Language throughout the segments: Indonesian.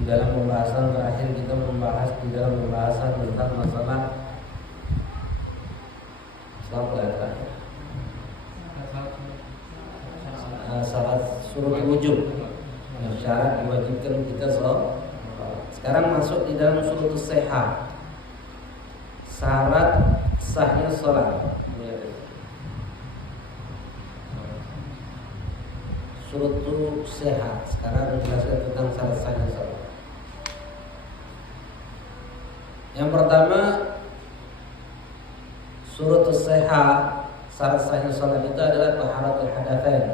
Di dalam pembahasan terakhir kita membahas di dalam pembahasan tentang masalah syarat surut wujud, syarat diwajibkan kita sholat. Sekarang masuk di dalam surut sihah, syarat sahnya sholat. Surut sihah. Sekarang menjelaskan tentang syarat sahnya sholat. Yang pertama, surut sihah, syarat sahnya sholat itu adalah taharatul hadatsain,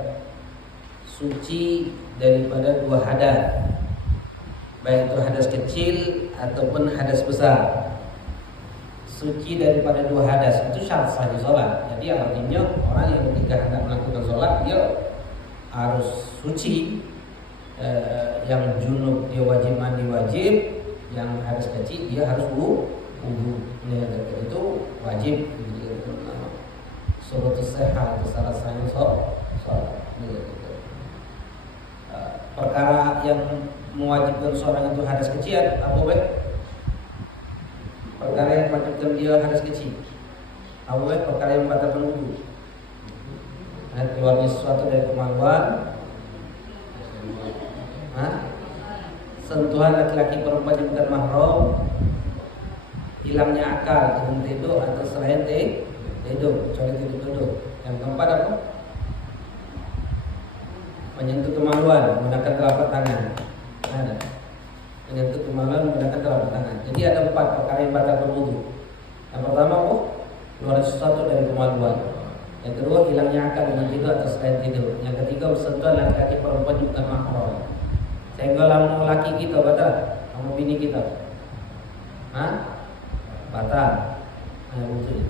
suci daripada dua hadas, baik itu hadas kecil ataupun hadas besar. Suci daripada dua hadas itu syarat sahnya sholat. Jadi artinya orang yang ketika hendak melakukan sholat dia harus suci. Yang junub dia wajib mandi wajib, yang hadas kecil dia harus wudu. Itu wajib. Surut sihah itu syarat sahnya sholat. Perkara yang mewajibkan seorang itu hadas kecil apa baik? Perkara yang mewajibkan dia hadas kecil apa baik? Perkara yang membatalkan wudu. Keluarnya sesuatu dari kemaluan, sentuhan laki-laki perempuan yang bukan mahram, hilangnya akal dengan tidur atau selain tidur, kecuali tidur. Yang keempat apa? Menyentuh kemaluan menggunakan telapak tangan. Menyentuh kemaluan menggunakan telapak tangan. Jadi ada 4 perkara yang batal wudu. Yang pertama keluar sesuatu dari kemaluan. Yang kedua hilangnya akal dengan tidur atau selain tidur. Yang ketiga bersentuhan laki-laki perempuan bukan mahram. Sehingga lamun laki kita batal, sama bini kita, batal. Wudu.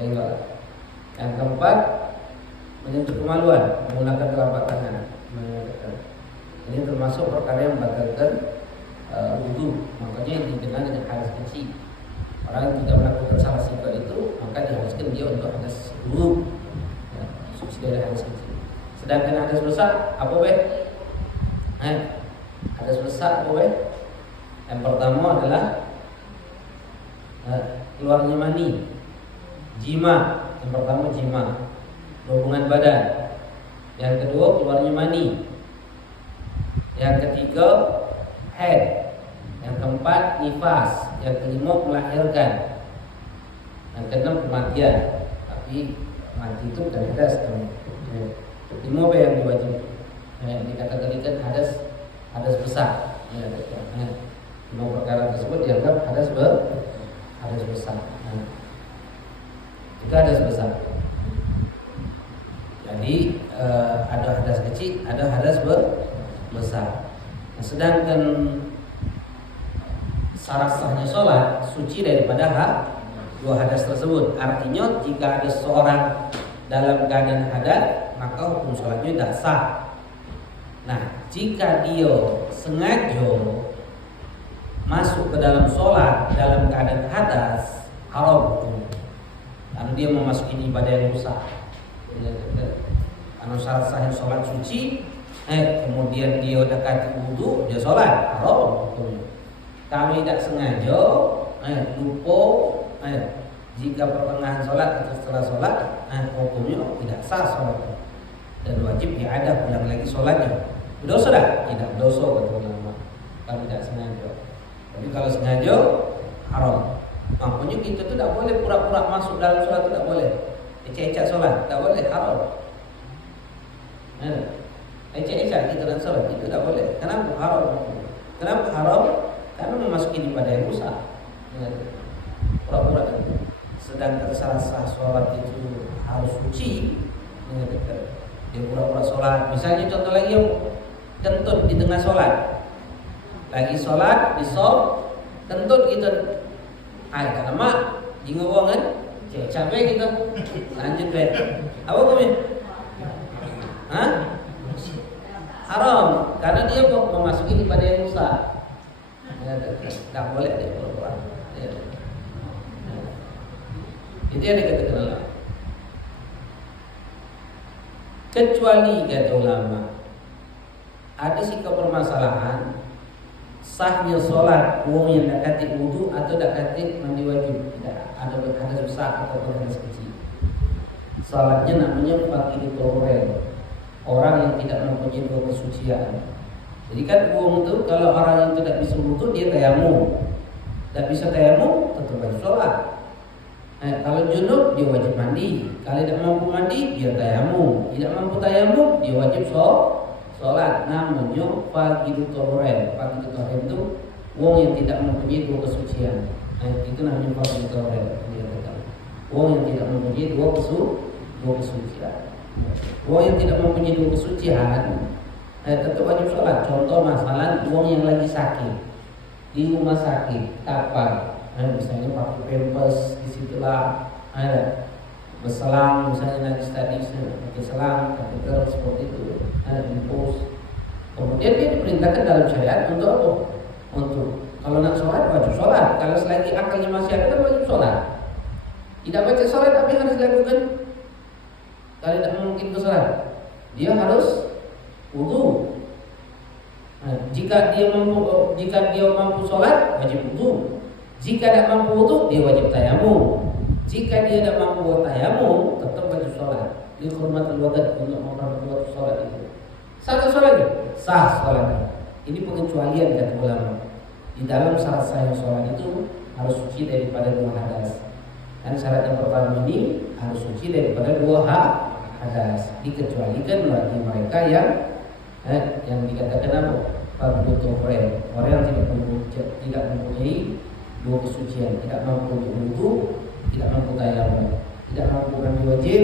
Sehingga yang keempat menyentuh kemaluan menggunakan telapak tangan. Ini termasuk perkara yang membatalkan wudu. Makanya yang dikenal dengan hadas kecil. Orang yang tidak melakukan salah sikap itu maka diharuskan dia untuk hadas wudu. Suci dari hadas kecil. Sedangkan hadas besar apa baik? Hadas besar apa baik? Yang pertama adalah keluarnya mani, jima. Yang pertama jima, hubungan badan. Yang kedua keluarnya mani. Yang ketiga haid. Yang keempat nifas. Yang kelima melahirkan. Yang keenam kematian. Tapi mati itu bukan hadas. Lima apa yang diwajib? Dikategorikan hadas besar. Lima perkara tersebut dianggap hadas besar. Itu hadas besar. Jadi ada hadas kecil, ada hadas besar. Sedangkan syarat sahnya sholat suci daripada dua hadas tersebut. Artinya jika ada seorang dalam keadaan hadas, maka hukum sholatnya tidak sah. Nah, jika dia sengaja masuk ke dalam sholat dalam keadaan hadas, haram hukum. Karena dia memasuki ibadah yang rusak. Karena syarat sahnya sholat suci, kemudian dia dekati wudu, dia sholat, haram hukumnya. Kalau tidak sengaja, lupa, jika pertengahan sholat atau setelah sholat, hukumnya tidak sah sholatnya dan wajib diadah ulang lagi sholatnya. Dosa dah? Tidak dosa kata ulama. Kalau tidak sengaja. Tapi kalau sengaja, haram. Makanya kita tu tak boleh pura-pura masuk dalam sholat, tu tak boleh. Ecek-ecek sholat, tak boleh, haram. Ecek-ecek kita dalam sholat, itu tak boleh. Kenapa haram? Kenapa haram? Karena memasuki ibadah yang rusak. Pura-pura. Sedangkan syarat sah sholat itu harus suci. Dia pura-pura sholat. Misalnya contoh lagi yang kentut di tengah sholat. Lagi sholat di shop, kentut kita. Karena mak jingo wong kan, capek kita. Lanjut deh. Apa kami? Haram. Karena dia memasuki ibadah yang rusak. Tak boleh dia pura-pura. Itu yang dikatakan Allah. Kecuali kata ulama, ada sikap permasalahan sahnya sholat wong yang dakati wudu atau dakati mandi wajib, tidak ada hadas besar atau hadas kecil. Sholatnya namanya fakir torel, orang yang tidak mempunyai dua kesucian. Jadi kan wong itu kalau orang yang tidak bisa wudu dia tayamum, tidak bisa tayamum tetap wajib sholat. Kalau junub dia wajib mandi, kalau tidak mampu mandi dia tayamum, tidak mampu tayamum dia wajib sholat. Namanya faqidu torel. Faqidu torel itu wong yang tidak mempunyai dua kesucian. Itu namanya faqidu torel. Wong yang tidak mempunyai dua kesucian. Wong yang tidak mempunyai dua kesucian tetap wajib sholat. Contoh masalah wong yang lagi sakit di rumah sakit, kapal. Misalnya pakai pampers, disitulah ada berselang, misalnya najis tadi pakai selang, kateter seperti itu, infus. Kemudian dia diperintahkan dalam syariat untuk apa? Untuk kalau nak sholat wajib sholat. Kalau selagi akalnya masih ada wajib sholat. Tidak baca sholat apa yang harus dilakukan? Kalau tidak mungkin ke sholat, dia harus wudu. Jika dia mampu sholat wajib wudu. Jika tidak mampu wudu dia wajib tayamum. Jika dia tidak mampu tayamum tetap wajib sholat. Dihormatul wadat untuk memperbuat sholat itu. Sah sholatnya? Sah sholatnya. Ini pengecualian kata ulama. Di dalam syarat sahnya sholat itu harus suci daripada dua hadas. Dan syarat yang pertama ini harus suci daripada dua hadas. Dikecualikan bagi mereka yang dikatakan apa? Fardu kifayah. Orang yang tidak mempunyai dua kesucian, tidak mampu untuk wudu, tidak mampu tayamum, tidak mampu mandi wajib,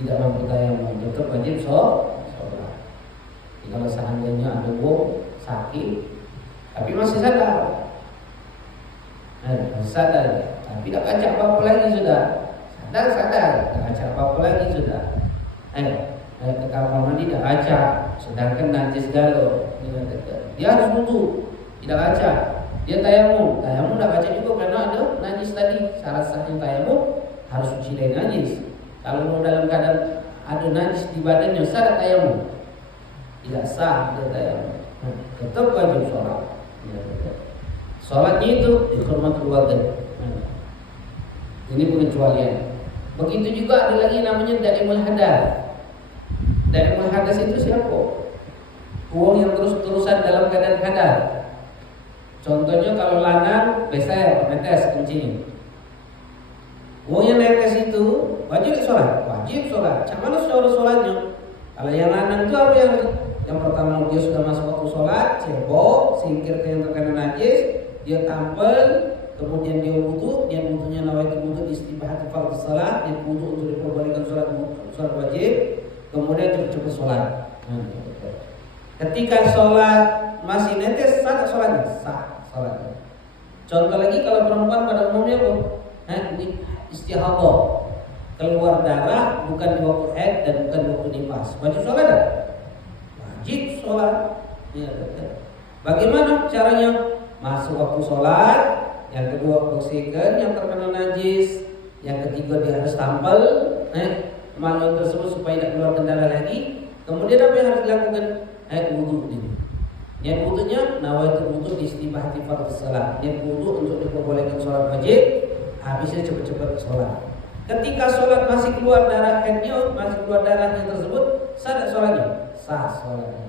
tidak mampu tayamum, tetap wajib sholat. Jadi kalau seandainya ada wong sakit, tapi masih sadar, tapi tidak baca apa-apa lagi sudah, sadar, tidak baca apa-apa lagi sudah, ke kamar mandi tidak baca, sedangkan najis galau, dia harus wudu, tidak baca. Dia tayamum tidak baca juga karena ada najis tadi. Syarat sahnya tayamum harus suci dari najis. Kalau dalam keadaan ada najis di badannya syarat tayamum tidak sah dia tayamum. Tetap wajib sholat. Sholatnya itu dihormatul wadat. Ini pengecualian. Begitu juga ada lagi namanya daimul hadas. Daimul hadas itu siapa? Uang yang terus-terusan dalam keadaan hadas. Contohnya kalau lanang beser, netes kencing. Wong yang netes itu wajib sholat, Macam mana sholatnya? Kalau yang lanang itu apa yang pertama dia sudah masuk waktu sholat, cebok, singkirkan yang terkena najis, dia tampil, kemudian dia wudu, dia wudunya nawaitu wudu istibahati fardhu shalah, dia wudu untuk diperbolehkan sholat wajib, kemudian cepat-cepat sholat. Ketika sholat masih netes, sah sholatnya? Sah sholatnya. Contoh lagi kalau perempuan pada umumnya istihadah, keluar darah bukan di waktu haid dan bukan di waktu nifas, wajib sholat tak? Wajib sholat. Bagaimana caranya? Masuk waktu sholat, yang kedua bersihkan yang terkena najis, yang ketiga dia harus tampil malu tersebut supaya tidak keluar darah lagi. Kemudian apa yang harus dilakukan? Wudu ini. Niat wudunya nawaitu wudu istibahati fardhu shalah. Niat wudu untuk diperbolehkan sholat wajib, habisnya cepat-cepat sholat. Ketika sholat masih keluar darah haidnya, masih keluar darahnya tersebut, sah tak sholatnya? Sah sholatnya.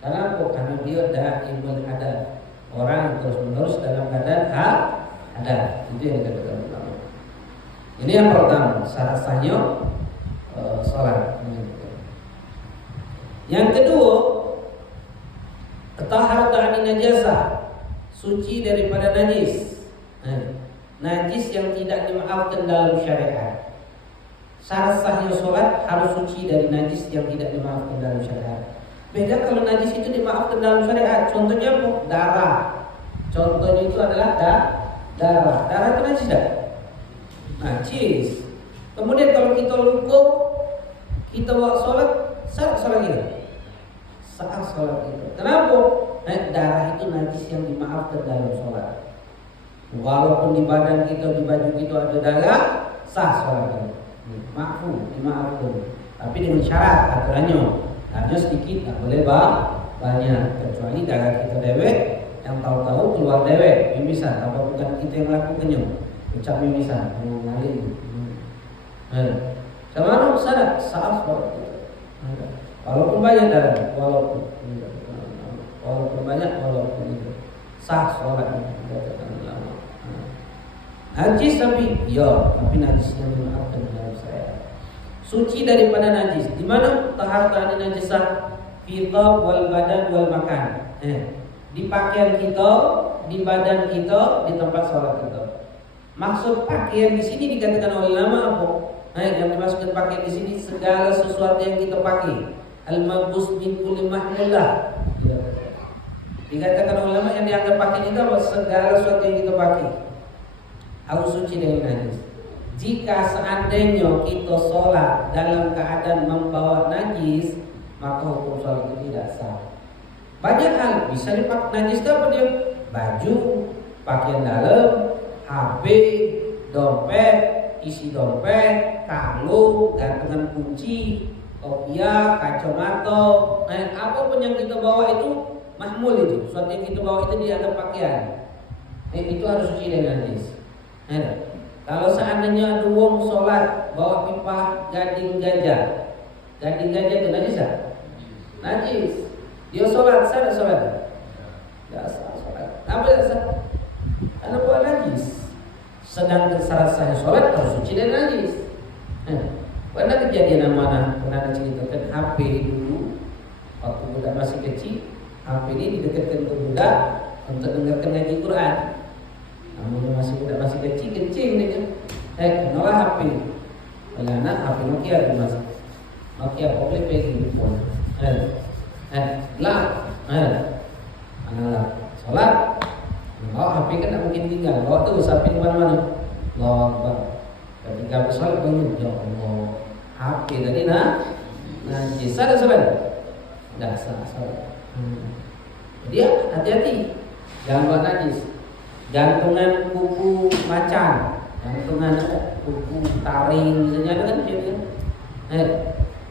Karena apa? Karena dia daimul hadas. Orang yang terus-menerus dalam keadaan hadas. Itu yang dikatakan ulama. Ini yang pertama, syarat sahnya sholat. Yang kedua, taharatu 'ani najasah, suci daripada najis. Najis yang tidak dimaafkan dalam syariat. Syarat sahnya sholat harus suci dari najis yang tidak dimaafkan dalam syariat. Beda kalau najis itu dimaafkan dalam syariat. Contohnya apa? Darah. Contohnya itu adalah darah. Darah itu najis tak? Najis. Kemudian kalau kita luka, kita buat sholat, sah sholat kita? Sah sholat kita. Kenapa? Darah itu najis yang dimaafkan dalam sholat. Walaupun di badan kita, di baju kita ada darah, sah sholat kita. Dimaafkan. Tapi dengan syarat aturannya, hanya sedikit, tak boleh banyak. Kecuali darah kita dewek, Yang tahu-tahu keluar dewek, mimisan, apa bukan kita yang melakukannya, ucap mimisan, mengalir. Sama sana saat walaupun banyak darah, walaupun banyak, walaupun itu sah sholat. Najis tapi najisnya memaafkan dalam saya. Suci daripada najis. Di mana taharatan najisah? Fitab wal badan wal makan. Di pakaian kita, di badan kita, di tempat sholat kita. Maksud pakaian di sini dikatakan oleh ulama apa? Yang dimaksudkan pakaian di sini segala sesuatu yang kita pakai. Al-mabus min kulli mahmullah. Dikatakan ulama yang dianggap pakaian itu apa? Segala sesuatu yang kita pakai. Harus suci dari najis. Jika seandainya kita sholat dalam keadaan membawa najis, maka hukum sholat itu tidak sah. Banyak hal bisa dipakai najis itu apa dia? Baju, pakaian dalam, HP, dompet, isi dompet, kalung, gantungan kunci, kopiah, kacamata, apapun yang kita bawa itu mahmul itu. Sesuatu yang kita bawa itu dianggap pakaian. Itu harus suci dari najis. Kalau seandainya ada wong sholat bawa pipa gading gajah itu najis tak? Najis. Dia sholat, sah tak sholat? Tak sah sholat. Apa tak sah? Karena bawa najis. Sedangkan syarat sah sholat harus suci dari najis. Pernah kejadian mana? Pernah diceritakan HP dulu waktu budak masih kecil, HP ini didekatkan ke budak untuk dengarkan ngaji Quran. Namun masih kecil dia. Kenapa HP? Oleh anak HP Nokia di masa. Nokia boleh pergi pun. Anak sholat. Bawa HP kan tak mungkin tinggal. Bawa terus HP di mana-mana. Allah. Ketika bersolat bangun, ya Allah. HP tadi najis. Ada sholat? Dah sah sholat. Jadi hati-hati. Jangan buat najis. Gantungan kuku macan, gantungan kuku taring, misalnya ada kan dia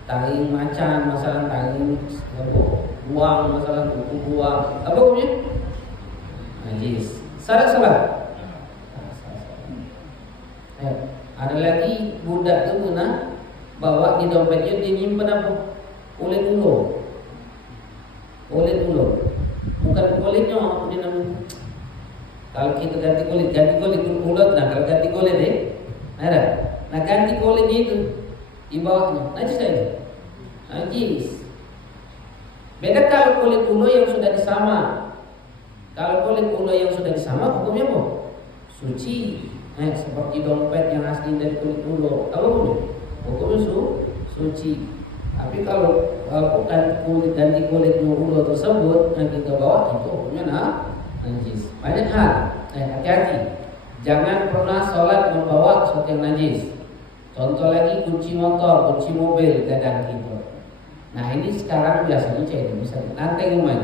taring macan, masalah taring buang, masalah kuku buang, apa hukumnya? Najis. Salah. Ada lagi budak tu pernah bawa di dompetnya dia nyimpen apa? Kulit ulo. Bukan kulitnya dia namanya. Kalau kita ganti kulit ulat. Nah kalau ganti kulit nah ganti kulitnya itu di bawahnya najis tak itu? Najis. Beda kalau kulit ulo yang sudah disama. Kalau kulit ulo yang sudah disama hukumnya apa? Suci. Seperti dompet yang asli dari kulit ulo, apa hukumnya? Suci. Tapi kalau bukan ganti kulit ulo tersebut yang kita bawa itu hukumnya najis. Banyak hal. Hati-hati. Jangan pernah sholat membawa sesuatu yang najis. Contoh lagi kunci motor, kunci mobil, gadang kita. Nah ini sekarang biasanya cek misalnya lantai rumah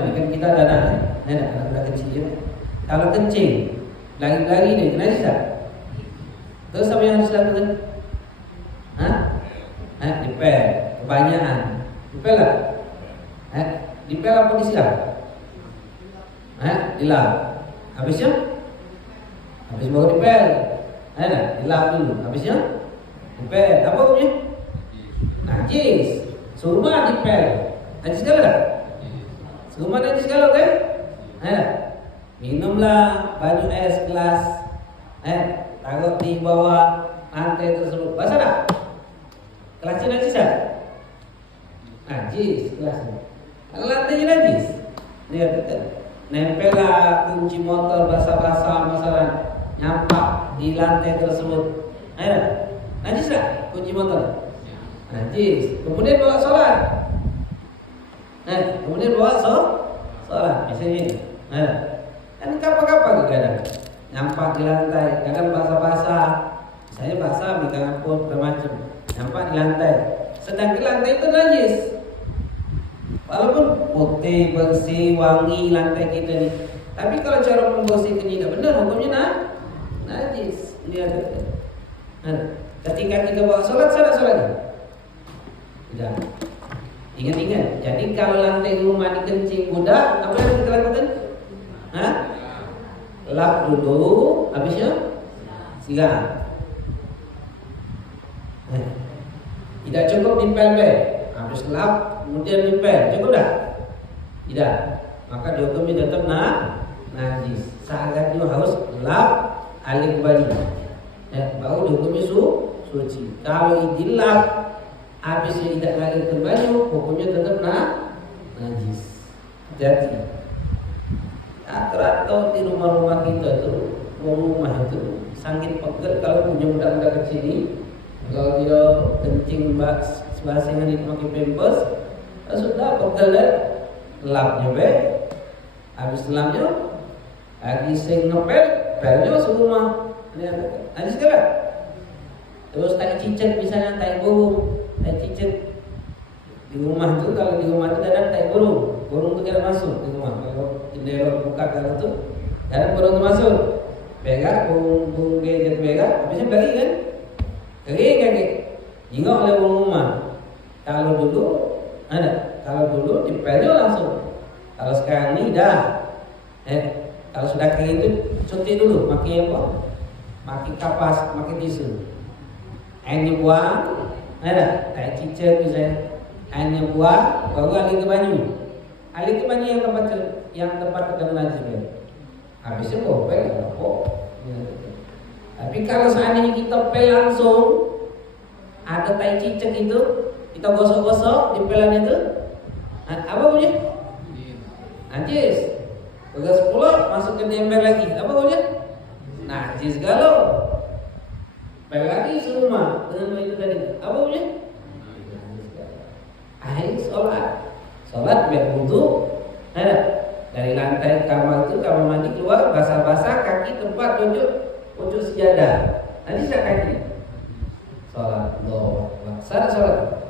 ini kan kita ada anak kecil. Kalau kencing, lagi-lagi deh, najis tak? Terus apa yang harus dilakukan? Dipel, kebanyakan. Dipel lah. Dipel apa disiram? Dilap. Habis baru dipel. Dilap dulu. Habisnya dipel. Apa hukumnya? Najis. Surma dipel. Najis kalau tak? Surma najis kalau kan? Minumlah baju es gelas. Taruh di bawah lantai tersebut. Basah tak? Kelasnya najis tak? Najis kelasnya. Kalau lantainya najis, lihat dekat. Nempellah kunci motor basah-basah masalah nyampak di lantai tersebut. Najis tak kunci motor? Najis. Kemudian bawa sholat. Kemudian bawa sholat. Misalnya ini. Kan kapal-kapal kadang nyampak di lantai, kadang basah-basah. Misalnya basah, megang pun macam nyampak di lantai. Sedang di lantai itu najis. Walaupun putih, bersih, wangi lantai kita ni, tapi kalau cara membersihkannya tidak benar, hukumnya najis. Lihat. Ketika kita bawa sholat, salah sholat. Tidak. Ingat-ingat. Jadi kalau lantai rumah dikencing budak, apa yang kita lakukan? Hah? Lap dulu, habisnya siram. Tidak cukup dipel, habis lap kemudian dipel, cukup dah? Tidak. Maka dihukumi tetap najis. Sangatnya harus lap alik baju. Baru dihukumi suci. Kalau dilap habisnya tidak lagi ke baju, hukumnya tetap najis. Jadi atau di rumah-rumah kita tuh, rumah itu sangat pegel kalau punya budak-budak kecil ini. Kalau dia kencing sebasengan itu pakai pampers, sudah pegel lapnya be. Habis lapnya lagi sing ngepel, pelnya semua. Najis kan? Terus tai cicit misalnya, tai burung, tai cicit di rumah itu, kalau di rumah itu kadang tai burung itu kadang masuk di rumah. Kalau jendela buka kalau itu kadang burung itu masuk. Berak, burung gadget berak, habisnya balik kan? Kaki, jingok oleh burung rumah. Kalau dulu dipelnya langsung. Kalau sekarang ini dah, kalau sudah kayak itu cuci dulu, pakai apa? Pakai kapas, pakai tisu. Airnya buang, kayak cicak misalnya. Airnya buang, baru alik ke banyu. Alik ke banyu yang tempat terkena najis. Habisnya pel, Tapi kalau seandainya kita pel langsung, ada tai cicak itu, kita gosok-gosok di pelan itu, apa punya? Najis. Begas pula masuk ke ember lagi, apa punya? Najis galau. Pel lagi semua dengan itu tadi, apa punya? Akhir sholat biar wudu, dari lantai kamar itu, kamar mandi keluar basah-basah, kaki tempat pojok sejadah. Nanti saya kaki. Sholat doa, sholat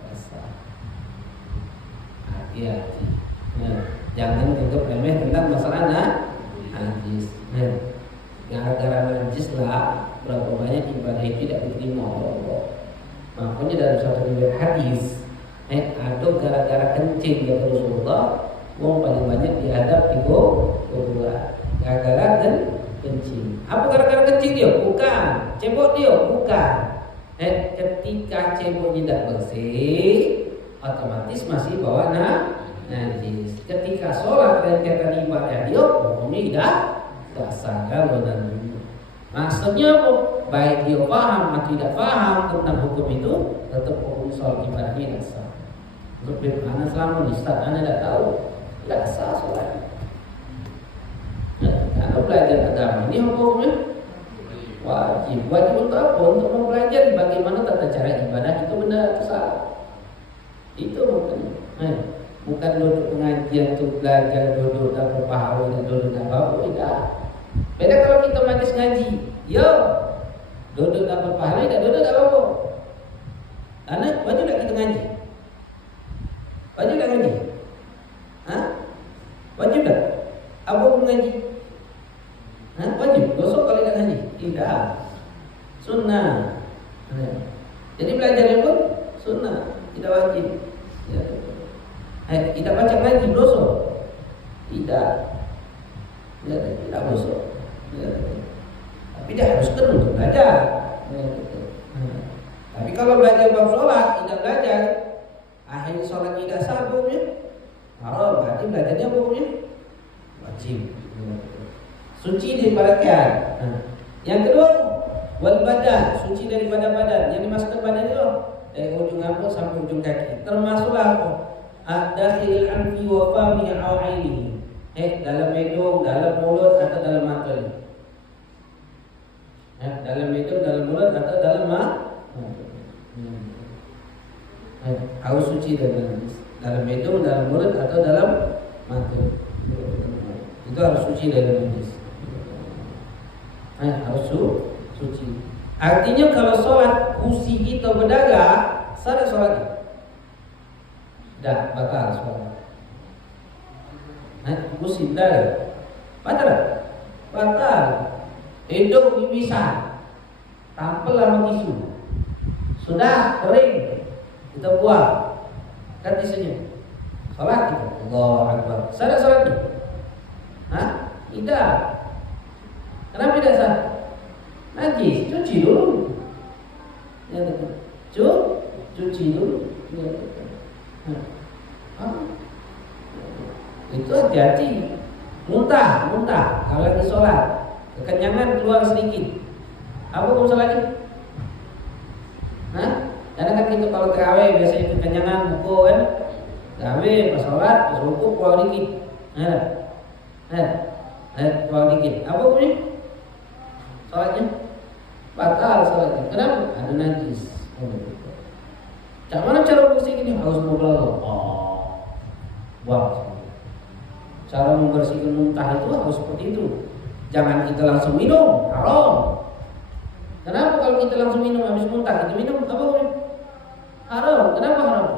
basah. Hati-hati. Jangan anggap remeh tentang masalah najis. Gara-gara najis lah berapa banyak ibadah itu tidak diterima oleh Allah. Makanya dalam satu riwayat hadis, ada gara-gara kencing ya Rasulullah, wong paling banyak dihadap di kuburan. Gara-gara kencing. Apa gara-gara kencing dia? Bukan. Cebok dia? Bukan. Ketika cebok tidak bersih, otomatis masih bawa najis. Ketika sholat rentetan ibadah dia, hukumnya tidak sah kalau nanti. Maksudnya apa? Baik dia paham atau tidak paham tentang hukum itu, tetap hukum sholat ibadahnya tidak sah. Lebih mana selama Ustaz Anda tidak tahu, tidak sah sholat. Karena belajar agama ini hukumnya wajib untuk apa? Untuk mempelajari bagaimana tata cara ibadah itu benar atau salah. Itu bukan duduk pengajian untuk belajar, duduk dapat pahala dan duduk dapat tidak. Beda kalau kita majlis ngaji, yo duduk dapat pahala, tidak duduk dapat apa. Karena wajib tak kita ngaji? Wajib tak ngaji? Wajib tak? Apa pun ngaji? Wajib? Gosok kalau tidak ngaji? Tidak. Sunnah. Jadi belajarnya pun sunnah, tidak wajib. Kita baca ngaji dosa? Tidak. Tidak dosa. Tapi dia harus untuk belajar. Tapi kalau belajar bab sholat tidak belajar, akhirnya sholat tidak sah hukumnya haram. Berarti belajarnya hukumnya wajib. Suci daripada pakaian. Yang kedua, wal badan, suci daripada badan. Yang dimasukkan badan itu dari ujung rambut sampai ujung kaki. Termasuklah apa? Dakhil anfi wa fami au ainihi. Dalam hidung, dalam mulut atau dalam mata. Dalam hidung, dalam mulut atau dalam mata. Harus suci dalam hidung, dalam mulut atau dalam mata. Itu harus suci dari najis. Harus suci. Artinya kalau sholat kursi kita berdarah, sah tak sholatnya? Dah batal sholat. Kursi berdarah, batal? Batal. Hidung dipisah, tampil sama tisu. Sudah kering, kita buang. Kan isunya salat kita, Allahu Akbar. Sah salatnya? Hah? Tidak. Kenapa tidak sah? Najis, cuci dulu. Ya, cuci dulu. Ya. Itu hati-hati. Muntah. Kalau lagi sholat, kekenyangan keluar sedikit. Apa hukum sholatnya? Hah? Karena kan kita kalau terawih biasanya kekenyangan buku kan. Terawih pas sholat, pas rukuk keluar dikit. Keluar dikit. Apa hukumnya? Sholatnya batal sholatnya. Kenapa? Ada najis. Mana cara bersih ini? Harus ngobrol. Buang. Cara membersihkan muntah itu harus seperti itu. Jangan kita langsung minum, haram. Kenapa kalau kita langsung minum habis muntah kita minum apa? Haram. Kenapa haram?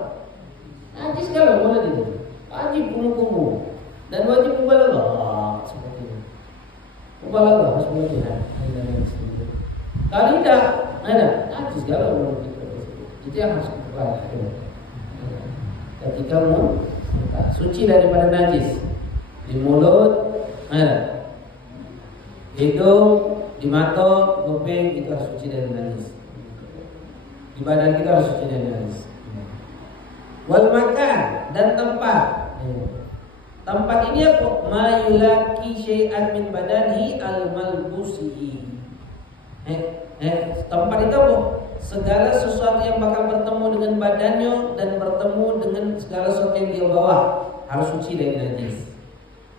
Najis kalau boleh itu. Wajib kumu dan wajib mubalaghah seperti itu. Mubalaghah harus berlebihan. Kalau tidak, najis kalau menurut kita. Itu yang harus kita pelajari. Ketika mau suci daripada najis di mulut, hidung, di mata, kuping itu harus suci dari najis. Di badan kita harus suci dari najis. Wal makan dan tempat. Tempat ini apa? Mayulaki syai'an min badanihi al-malbusi. Tempat itu apa? Segala sesuatu yang bakal bertemu dengan badannya dan bertemu dengan segala sesuatu yang dia bawa harus suci dari najis.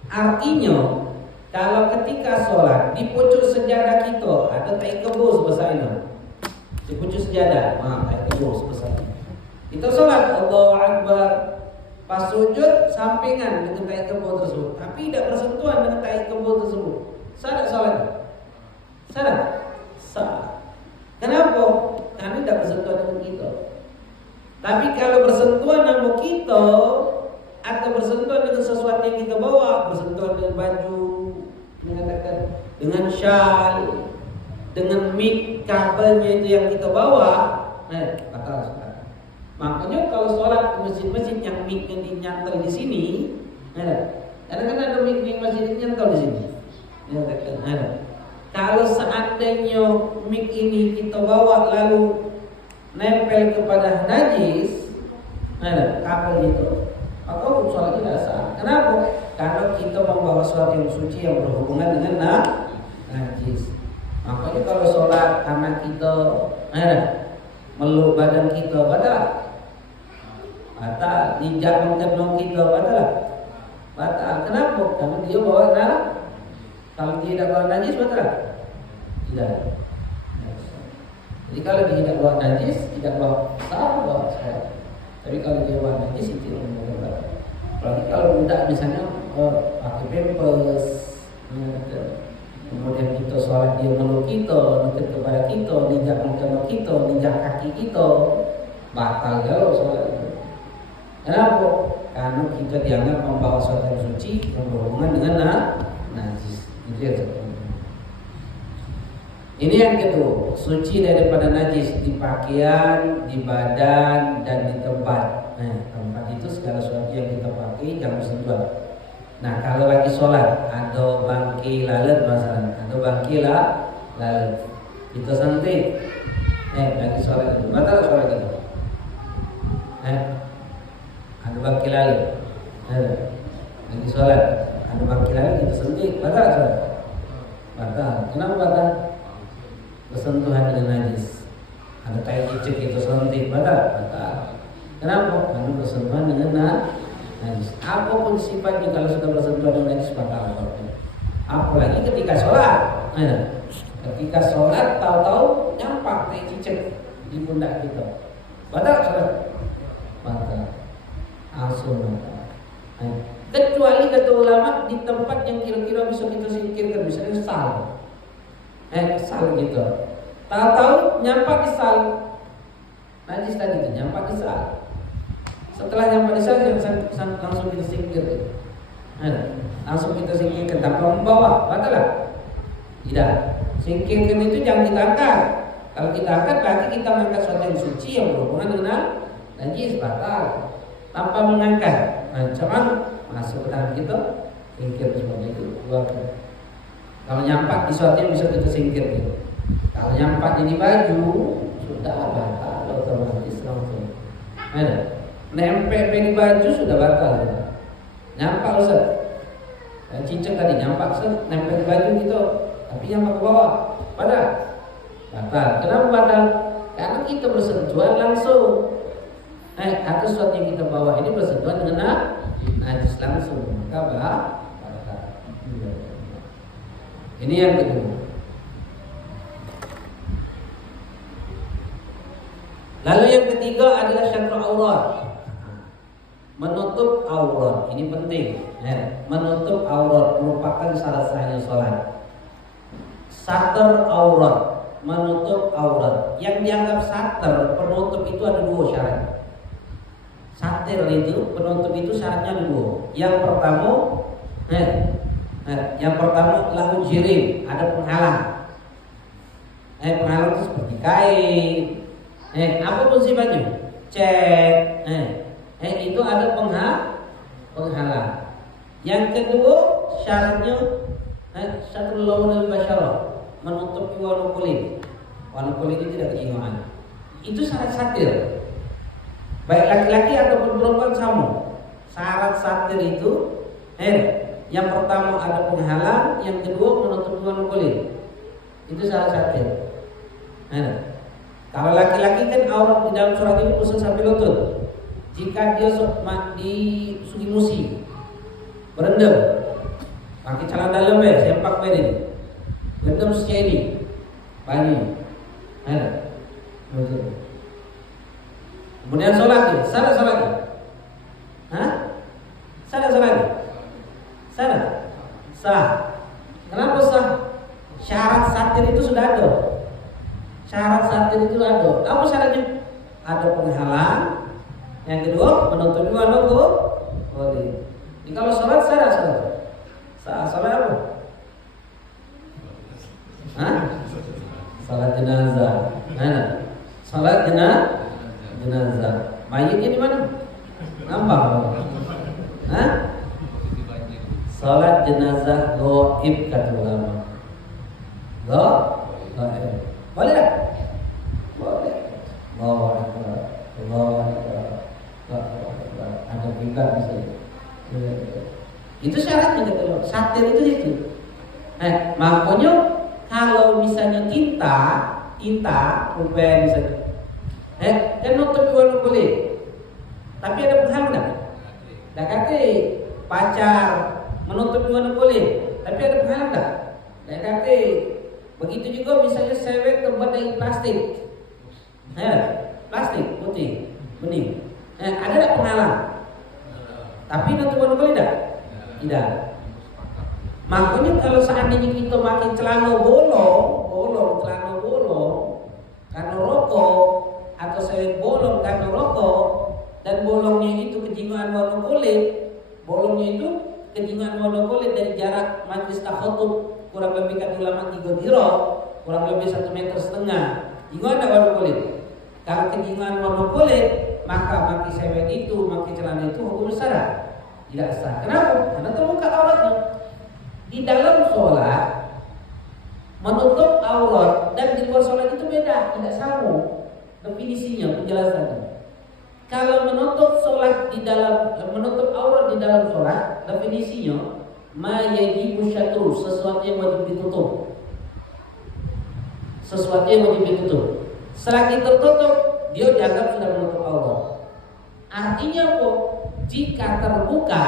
Artinya kalau ketika sholat di pucuk sejadah kita ada tai kebo sebesar ini, di pucuk sejadah, tai kebo sebesar ini. Kita sholat Allahu Akbar, pas sujud sampingan dengan tai kebo tersebut, tapi tidak bersentuhan dengan tai kebo tersebut. Sah tak sholat? Sah. Kenapa? Karena tidak bersentuhan dengan kita. Tapi kalau bersentuhan dengan kita atau bersentuhan dengan sesuatu yang kita bawa, bersentuhan dengan baju, dengan syal, dengan mic kabelnya itu yang kita bawa, batal sholat. Makanya kalau sholat di masjid-masjid yang mic-nya dinyantel di sini, karena kan ada mic di masjid yang nyantel di sini. Kalau seandainya mic ini kita bawa lalu nempel kepada najis, kabel itu, maka hukum sholat tidak sah. Kenapa? Karena kita membawa sesuatu yang suci yang berhubungan dengan najis. Makanya kalau sholat karena kita meluk badan kita batal. Injak menggendong kita batal. Kenapa? Karena dia bawa kalau dia tidak bawa najis batal? Tidak. Jadi kalau dia tidak bawa najis, tidak bawa sholat. Tapi kalau dia bawa najis itu yang batal. Apalagi kalau budak misalnya pakai pampers, kemudian kita sholat dia meluk kita, dekat kepada kita, ninjak mukena kita, ninjak kaki kita, batal kalau sholat itu. Kenapa? Karena kita dianggap membawa sesuatu yang suci yang berhubungan dengan najis. Itu yang kedua. Ini yang kedua, suci daripada najis di pakaian, di badan, dan di tempat. Tempat itu segala sesuatu yang kita pakai jangan sentuh. Nah, kalau lagi sholat, ada bangki lalat masalah, ada bangki lalat, kita santai. Lagi sholat itu, batal sholat itu. Ada bangki lalat, lagi sholat, ada bangki lalat kita santai, batal sholat. Batal. Kenapa batal? Bersentuhan dengan najis. Ada tai cicak itu santai, batal. Kenapa? Karena bersentuhan dengan najis. Apapun sifatnya kalau sudah bersentuhan dengan najis batal. Apalagi ketika sholat. Ketika sholat tahu-tahu nyampak tai cicak di pundak kita, batal sholat. Batal. Langsung batal. Kecuali kata ulama di tempat yang kira-kira bisa kita singkirkan, misalnya sal. Sal gitu. Tahu-tahu nyampak di sal. Najis tadi itu nyampak di sal. Setelah nyampak di sal langsung kita singkir. Langsung kita singkirkan tanpa membawa, batal lah? Tidak. Singkirkan itu jangan kita angkat. Kalau kita angkat berarti kita mengangkat sesuatu yang suci yang berhubungan dengan najis, batal. tanpa mengangkat. Nah, cuman masuk ke tangan kita, singkir semuanya itu keluarkan. Kalau nyampak di sesuatu yang bisa kita singkir gitu. Kalau nyampak di baju sudah batal otomatis langsung. Ada nempel di baju sudah batal. Nyampak Ustaz. Cincang tadi nyampak Ustaz, nempel di baju gitu, tapi nyampak ke bawah. Pada batal. Kenapa batal? Karena kita bersentuhan langsung. Atau sesuatu yang kita bawa ini bersentuhan dengan najis langsung, maka batal. Ini yang kedua. Lalu yang ketiga adalah syatru aurat. Menutup aurat. Ini penting. Menutup aurat merupakan syarat sahnya salat. Satar aurat, menutup aurat. Yang dianggap satar, penutup itu ada dua syarat. Satir itu, penutup itu syaratnya dua. Yang pertama lahu jirim, ada penghalang. Penghalang itu seperti kain. Apapun sifatnya, cat. Itu ada penghalang. Yang kedua syaratnya syatrul lawn al-basyarah, menutupi warna kulit. Warna kulit itu tidak kejiwaan. Itu syarat satir. Baik laki-laki ataupun perempuan sama. Syarat satir itu yang pertama ada penghalang, yang kedua menutupi warna kulit. Itu syarat satir. Kalau laki-laki kan aurat di dalam surat ini usul sampai lutut. Jika dia di sugi musi, berendam, pakai celana dalam sempak ini, berendam sekali, banyak, kemudian sholat, salah sholat, sah. Kenapa sah? Syarat satir itu sudah ada. Apa syaratnya? Ada penghalang. Yang kedua menutupi warna kulit. Jadi kalau sholat salah. Sholat apa? Sholat jenazah. Sholat jenazah. Mayitnya di mana? Nampak? Sholat jenazah gaib kata ulama. Gaib. Boleh tak? Boleh. Allah. Ada juga bisa. Itu syaratnya kata Allah. Satir itu. Makanya kalau misalnya tinta rupanya misalnya, kan nutup warna kulit, tapi ada penghalang tak? Tak kata pacar menutup warna kulit, tapi ada penghalang tak? Tak kata. Begitu juga misalnya sewek terbuat dari plastik, plastik putih, bening. Ada tak penghalang? Tapi nutup warna kulit tak? Tidak. Makanya kalau seandainya kita pakai celana bolong karena rokok, atau sewek bolong karena rokok, dan bolongnya itu kejinguan warna kulit, dari jarak majlis takhutub kurang lebih kata ulama 3 dirham, kurang lebih 1,5 meter. Jinguan ada warna kulit. Kalau kejinguan warna kulit, maka pakai sewek itu, pakai celana itu hukum syarat tidak sah. Kenapa? Karena terbuka auratnya. Di dalam sholat menutup aurat dan di luar sholat itu beda, tidak sama definisinya, penjelasannya. Kalau menutup aurat di dalam sholat, definisinya ma yajibu syatru, sesuatu yang wajib ditutup. Selagi tertutup, dia dianggap sudah menutup aurat. Artinya apa? Jika terbuka,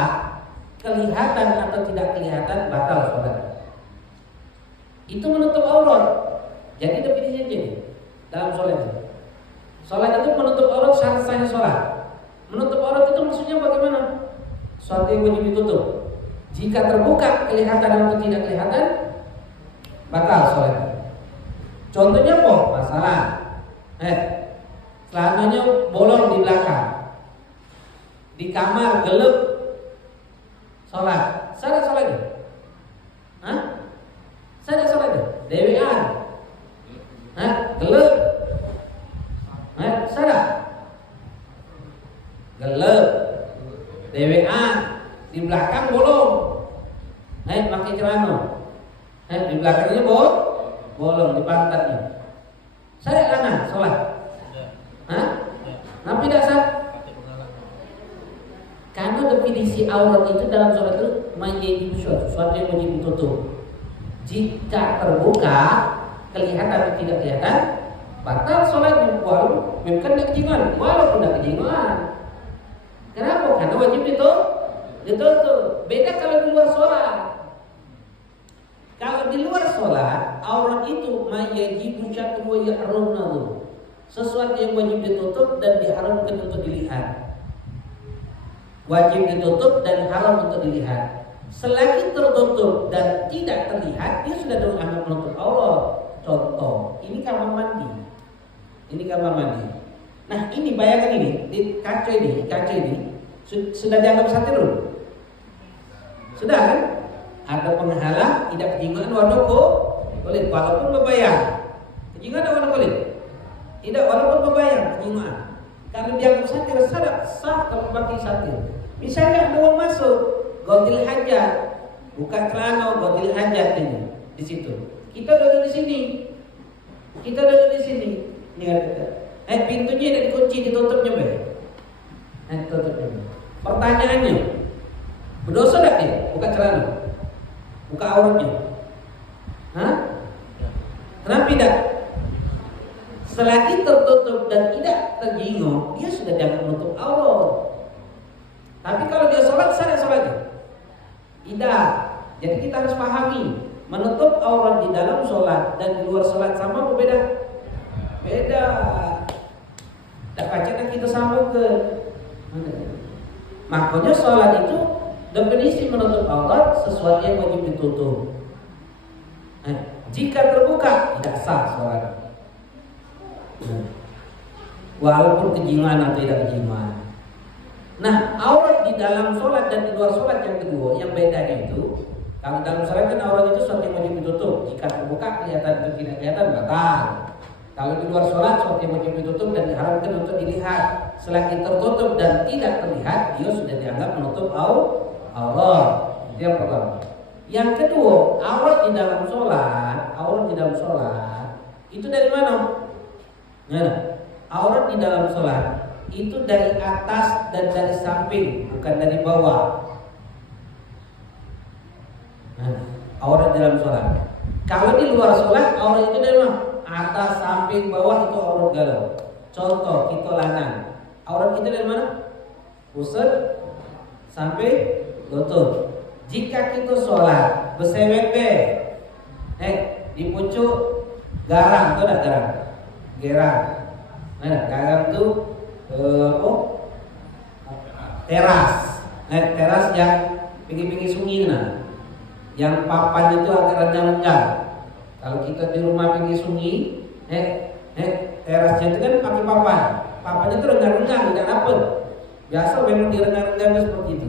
kelihatan atau tidak kelihatan, batal sholat. Itu menutup aurat. Jadi definisinya gini dalam sholat. Sholat itu menutup aurat syarat sahnya sholat. Menutup aurat itu maksudnya bagaimana? Suatu yang wajib ditutup. Jika terbuka, kelihatan atau tidak kelihatan, batal sholat. Contohnya apa? Masalah celananya bolong di belakang, di kamar gelap, sholat. Salah sholatnya? Salah sholatnya? Dewean? Gelap? Salah? Gelap. di belakang bolong. Pakai celana. Di belakangnya bolong di pantatnya. Saya lana sholat. Kenapa tidak sah? Karena definisi aurat itu dalam sholat itu menjadi sesuatu yang wajib ditutup. Jika terbuka, kelihatan atau tidak kelihatan, batal sholatnya. Walaupun bukan tidak kejingan, walaupun tidak kejingan. Kenapa? Karena wajib ditutup. Beda kalau di luar sholat. Kalau di luar sholat, aurat itu mayajibu syatru wa yahrunahu. Sesuatu yang wajib ditutup dan diharamkan untuk dilihat. Wajib ditutup dan haram untuk dilihat. Selagi tertutup dan tidak terlihat, dia sudah dianggap menutup aurat. Contoh, ini kamar mandi. Nah, ini bayangkan ini, di kaca ini sudah dianggap satu belum? Sudah kan? Ada penghalang, tidak kejingan warna kulit, walaupun berbayang. Kejingan ada warna kulit? Tidak, walaupun berbayang kejingan. Kalau dianggap satir, sah kalau pakai satir. Misalnya ada orang masuk, gotil hajat, buka celana, gotil hajat ini di situ. Kita duduk di sini. Ini ada. Pintunya tidak dikunci, ditutupnya baik. Tutupnya. Pertanyaannya, berdosa tidak dia buka celana? Buka auratnya? Kenapa tidak? Selagi tertutup dan tidak terjingung, dia sudah dianggap menutup aurat. Tapi kalau dia sholat, sah sholatnya? Tidak. Jadi kita harus pahami, menutup aurat di dalam sholat dan di luar sholat sama atau beda? Beda. Tak kacanya kita samakan. Makanya sholat itu definisi menutup aurat sesuatu yang wajib ditutup. Jika terbuka, tidak sah sholat. Walaupun kejingan atau tidak kejingan. Nah, aurat di dalam sholat dan di luar sholat yang kedua, yang bedanya itu, kalau dalam sholat kan aurat itu sesuatu yang wajib ditutup. Jika terbuka kelihatan atau tidak kelihatan, batal. Kalau di luar sholat sesuatu yang wajib ditutup dan diharamkan untuk dilihat. Selagi tertutup dan tidak terlihat, dia sudah dianggap menutup aurat. Itu yang pertama. Yang kedua, aurat di dalam sholat itu dari mana? Aurat di dalam sholat itu dari atas dan dari samping, bukan dari bawah. Aurat dalam sholat. Kalau di luar sholat, aurat itu dari mana? Atas, samping, bawah itu aurat galau. Contoh, kita lanang. Aurat kita dari mana? Pusat sampai lutut. Jika kita sholat bersewek di pucuk garang, itu ada garang. Garang itu teras. Teras yang pinggir-pinggir sungai yang papan itu agak renggang-renggang. Kalau kita di rumah pinggir sungai, terasnya itu kan pakai papan. Papannya itu renggang-renggang, tidak rapet. Biasa memang direnggang-renggang seperti itu.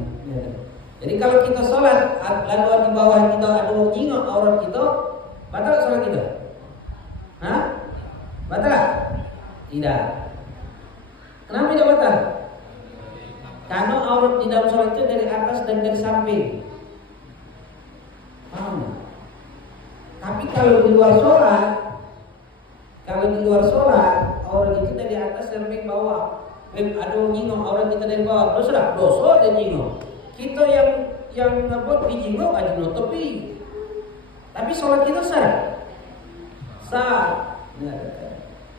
Jadi kalau kita sholat, lalu di bawah kita ada nyingok aurat kita, batal sholat kita? Batal? Tidak. Kenapa tidak batal? Karena aurat di dalam sholat itu dari atas dan dari samping. Paham? Tapi kalau di luar sholat, aurat itu dari atas dan dari bawah. Ada nyingok aurat kita dari bawah. Dosa dan nyingok. Kita yang buat dijingok aja nutupi. Tapi sholat kita sah.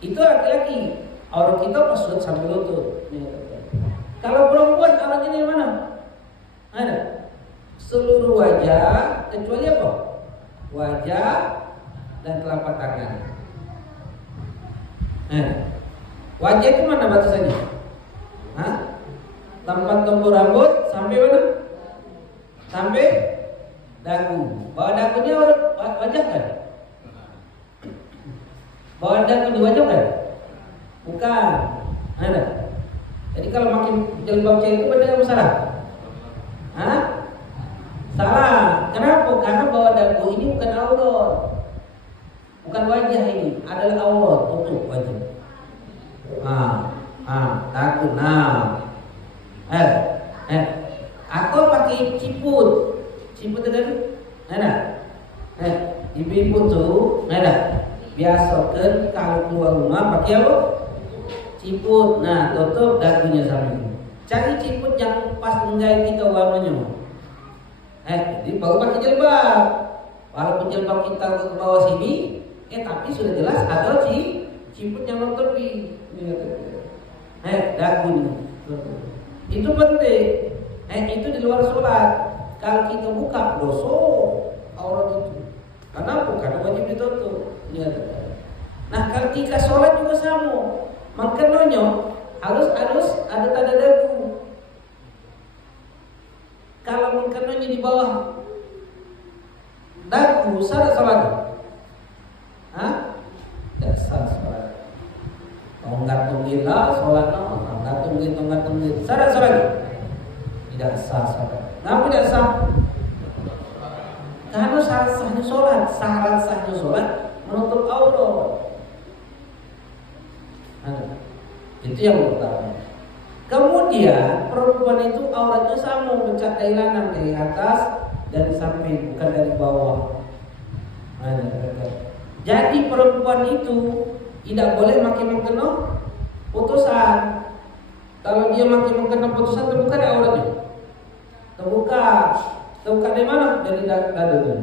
Itu laki-laki. Aurat kita pas sampai lutut. Kalau perempuan auratnya di mana? Ada. Seluruh wajah kecuali apa? Wajah dan telapak tangan. Wajah itu mana batasannya? Tempat tumbuh rambut sampai mana? Sampai dagu. Bawah dagunya wajah kan? Bawah dagu di wajah kan? Bukan. Ada. Jadi kalau makin jilbab cewek itu benar apa salah? Salah. Kenapa? Karena bawah dagu ini bukan aurat. Bukan wajah ini, adalah aurat, tutup wajah. Dagu. Atau pakai pakai ciput. Ciput kan? Ada. Ibu-ibu tuh, ada. Biasa kan kalau keluar rumah pakai apa? Ciput. Nah, tutup dagunya sambil. Cari ciput yang pas menggait kita warnanya. Jadi baru pakai jilbab. Walaupun jilbab kita ke bawah sini, tapi sudah jelas ada ciput yang nutupi. Dagunya. Itu penting. Itu di luar sholat. Kalau kita buka dosa aurat itu. Kenapa? Karena wajib ditutup. Nah, ketika sholat juga sama. Makanya harus ada tanda dagu. Kalau mengkenanya di bawah dagu, sah sholat? Tidak sah sholat. Tonggak tunggila sholat no, tonggak tunggil, sah sholat? Tidak sah sholat. Kenapa tidak sah? Karena syarat sahnya sholat menutup aurat. Itu yang pertama. Kemudian perempuan itu auratnya sama, mencat kailanan dari atas dan samping, bukan dari bawah. Jadi perempuan itu tidak boleh makin mengkena putusan. Kalau dia makin mengkena putusan, terbuka dari auratnya. Terbuka dari mana? Dari dadanya.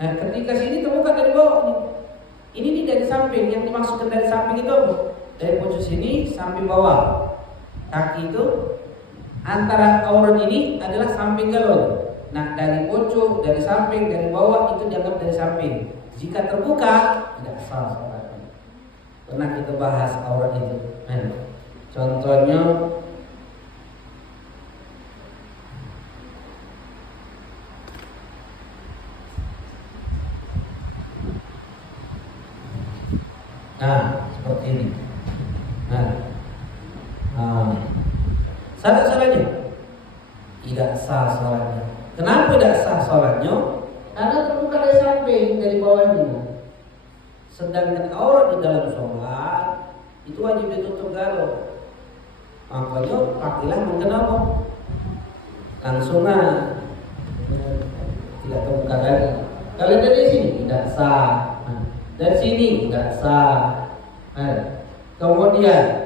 Nah, ketika sini terbuka dari bawah. Ini dari samping. Yang dimaksudkan dari samping itu dari pojok sini samping bawah. Kaki itu antara aurat ini adalah samping galon. Nah, dari pojok, dari samping, dari bawah itu dianggap dari samping. Jika terbuka tidak sah sholatnya. Pernah kita bahas aurat itu. Contohnya seperti ini. Sah sholatnya? Tidak sah sholatnya. Kenapa tidak sah sholatnya? Karena terbuka dari samping, dari bawahnya. Sedangkan aurat di dalam sholat itu wajib ditutup galon. Makanya pakailah mengkenapa? Langsung tidak terbuka lagi. Kalau dari sini tidak sah. Dari sini tidak sah. Kemudian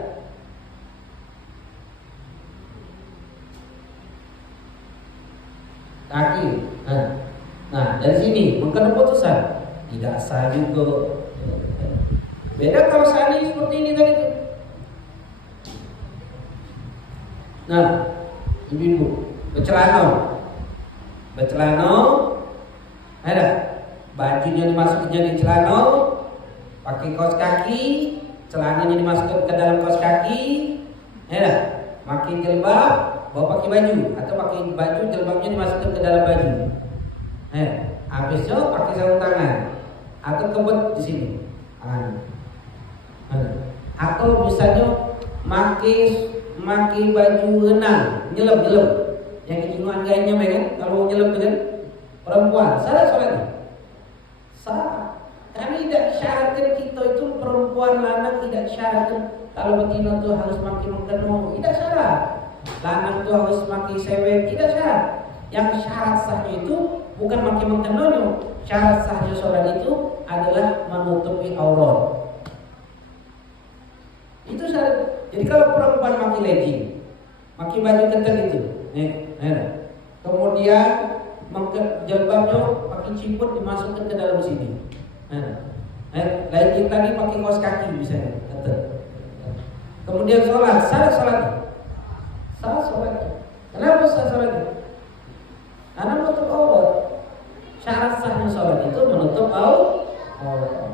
kaki. Nah, dari sini mengkena putusan tidak sah juga. Beda kalau seandainya seperti ini tadi itu. Nah, ibu-ibu bercelana, ada bajunya dimasukkan jadi celana, pakai kaos kaki, celananya dimasukkan ke dalam kaos kaki, ada pakai jilbab, bawa pakai baju atau pakai baju jilbabnya dimasukkan ke dalam baju. Habisnya pakai sarung tangan atau kebet di sini. Atau misalnya pakai baju renang, nyelam yang kejunuhan gayanya kan, kalau nyelam dengan perempuan, salah sholatnya? Salah, karena tidak syaratkan kita itu perempuan lanang tidak syaratkan kalau betina itu harus pakai mengkeno, tidak syarat. Lanang itu harus pakai sewet, tidak syarat. Yang syarat sahnya itu bukan pakai mengkeno, syarat sahnya sholat itu adalah menutupi aurat. Itu syarat. Jadi kalau perempuan pakai legging, pakai baju ketat itu, kemudian jilbabnya pakai ciput dimasukkan ke dalam sini. Legging tadi pakai kaos kaki misalnya, ketat. Kemudian sholat, salah sholatnya. Kenapa salah sholatnya? Karena menutup aurat. Syarat sahnya sholat itu menutup aurat.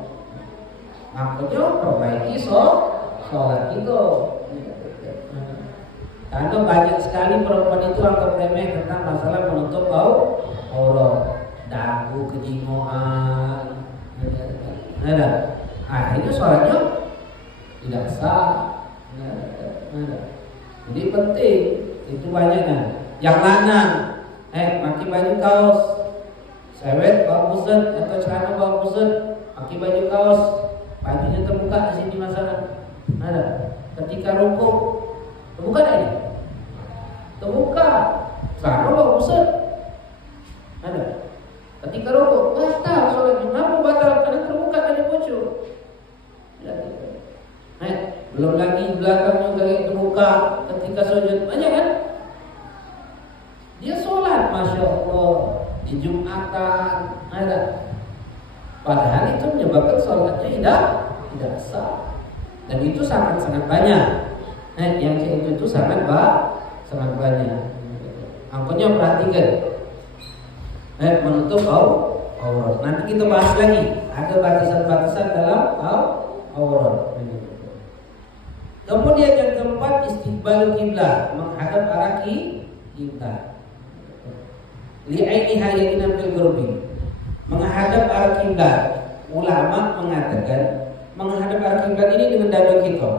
Makanya perbaiki sholat itu. Karena banyak sekali perempuan itu anggap remeh tentang masalah menutup aurat, dagu, kejingoan, akhirnya sholatnya tidak sah. Jadi penting itu banyaknya. Yang lanang, pakai baju kaos, sewet bawa buset atau celana bawa buset, pakai baju kaos, bajunya terbuka di sini masalah. Ketika rukuk terbuka tadi, terbuka Sekarang lo Ustaz ada. Ketika rokok batal sholatnya. Kenapa batal? Karena terbuka dari bocor. Belum lagi belakang juga yang terbuka ketika sujud. Banyak kan? Dia sholat, Masya Allah, di Jumatan ada. Padahal itu menyebabkan sholatnya tidak sah. Dan itu sangat-sangat banyak. Yang kayak itu sangat banyak. Angkotnya perhatikan. Menutup aurat. Nanti kita bahas lagi. Ada batasan-batasan dalam aurat. Kemudian yang keempat, istiqbalul kiblat, menghadap arah kiblat. Li'ainiha yaqinan fil qurbi. Menghadap arah kiblat. Ulama mengatakan menghadap arah kiblat ini dengan dada kita.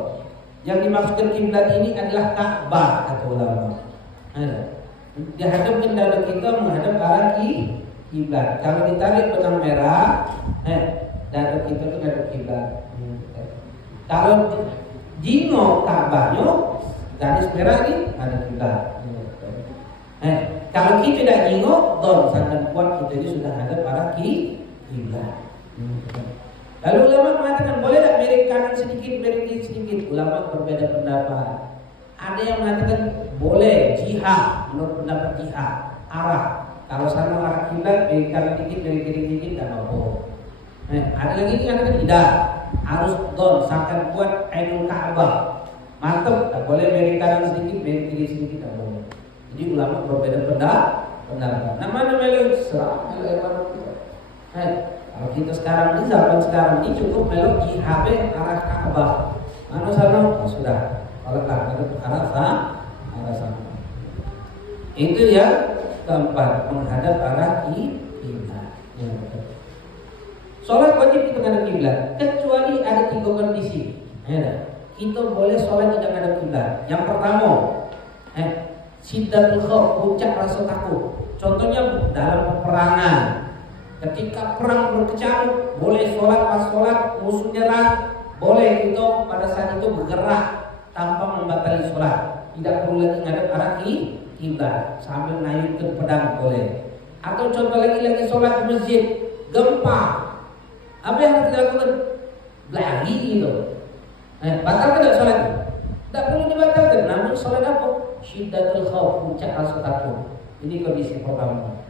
Yang dimaksudkan kiblat ini adalah Ka'bah, kata ulama. Dihadapkan dada kita menghadap arah kiblat. Kalau ditarik benang merah, dada kita itu menghadap kiblat. Kalau jingo Ka'bahnya garis merah ini ada kiblat. Kalau kita tidak jingo, sangat kuat kita ini sudah hadap arah kiblat. Lalu ulama mengatakan boleh tak miring kanan sedikit, miring kiri sedikit. Ulama berbeda pendapat. Ada yang mengatakan boleh jihad, menurut pendapat jihad arah. Kalau sama arah kiblat, miring kanan sedikit, miring kiri sedikit tidak apa. Ada lagi yang mengatakan tidak, harus sangat kuat ainul Ka'bah. Mantap, tak boleh miring kanan sedikit, miring kiri sedikit tak boleh. Jadi ulama berbeda pendapat. Namanya melok serah, melok kalau kita sekarang ini zaman sekarang ini cukup melok jihad arah Ka'bah. Mana sana? Sudah. Kalau tak arah sana. Itu yang keempat, menghadap arah kiblat. Sholat wajib kita menghadap kiblat, kecuali ada 3 kondisi. Kita boleh sholat tidak menghadap kiblat. Yang pertama, syiddatul khauf, puncak rasa takut. Contohnya dalam peperangan. Ketika perang berkecamuk, boleh sholat pas sholat musuh nyerang, boleh kita pada saat itu bergerak tanpa membatali sholat. Tidak perlu lagi ngadep arah kiblat sambil naikkan pedang boleh. Atau contoh lagi sholat di masjid, gempa, apa yang harus dilakukan? Lari gitu. Batalkan tidak sholat? Tidak perlu dibatalkan. Namun sholat apa? Syiddatul khauf, puncak rasa takut. Ini kondisi pertama.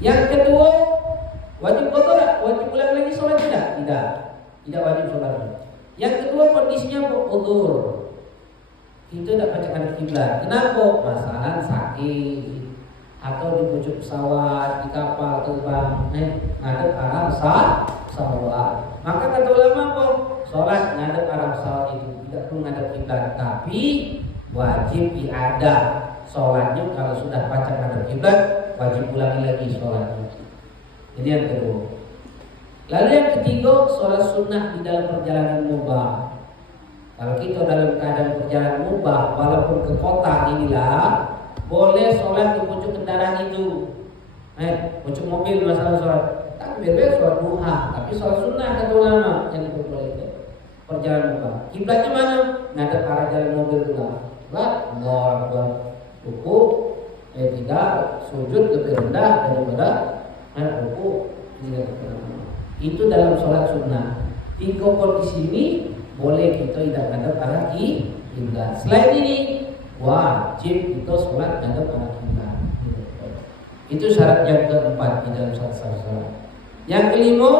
Yang kedua, wajib qada tak? Wajib ulang lagi sholat tidak? Tidak wajib sholat. Yang kedua kondisinya udzur. Itu tidak bacakan kiblat. Kenapa? Masalah sakit atau di pucuk pesawat, di kapal terbang, ngadep arah pesawat. Maka kata ulama apa? Sholat ngadep arah pesawat itu tidak perlu ngadep kiblat, tapi wajib iadah. Sholatnya kalau sudah baca ngadep kiblat, wajib ulangi lagi sholatnya. Ini yang kedua. Lalu yang ketiga, sholat sunnah di dalam perjalanan mubah. Kalau kita dalam keadaan perjalanan mubah, walaupun ke kota inilah, boleh sholat di pucuk kendaraan itu. Pucuk mobil masalah sholat. Tapi berbeda sholat duha, tapi sholat sunnah kata ulama yang diperbolehkan. Perjalanan mubah. Kiblatnya mana? Ngadep arah jalan mobil juga. Allah ruku, tidak sujud lebih rendah daripada ruku. Itu dalam sholat sunnah. 3 kondisi ini boleh kita tidak ngadep arah kiblat. Selain ini wajib kita sholat ngadep arah kiblat. Itu syarat yang keempat di dalam sholat. Yang kelima,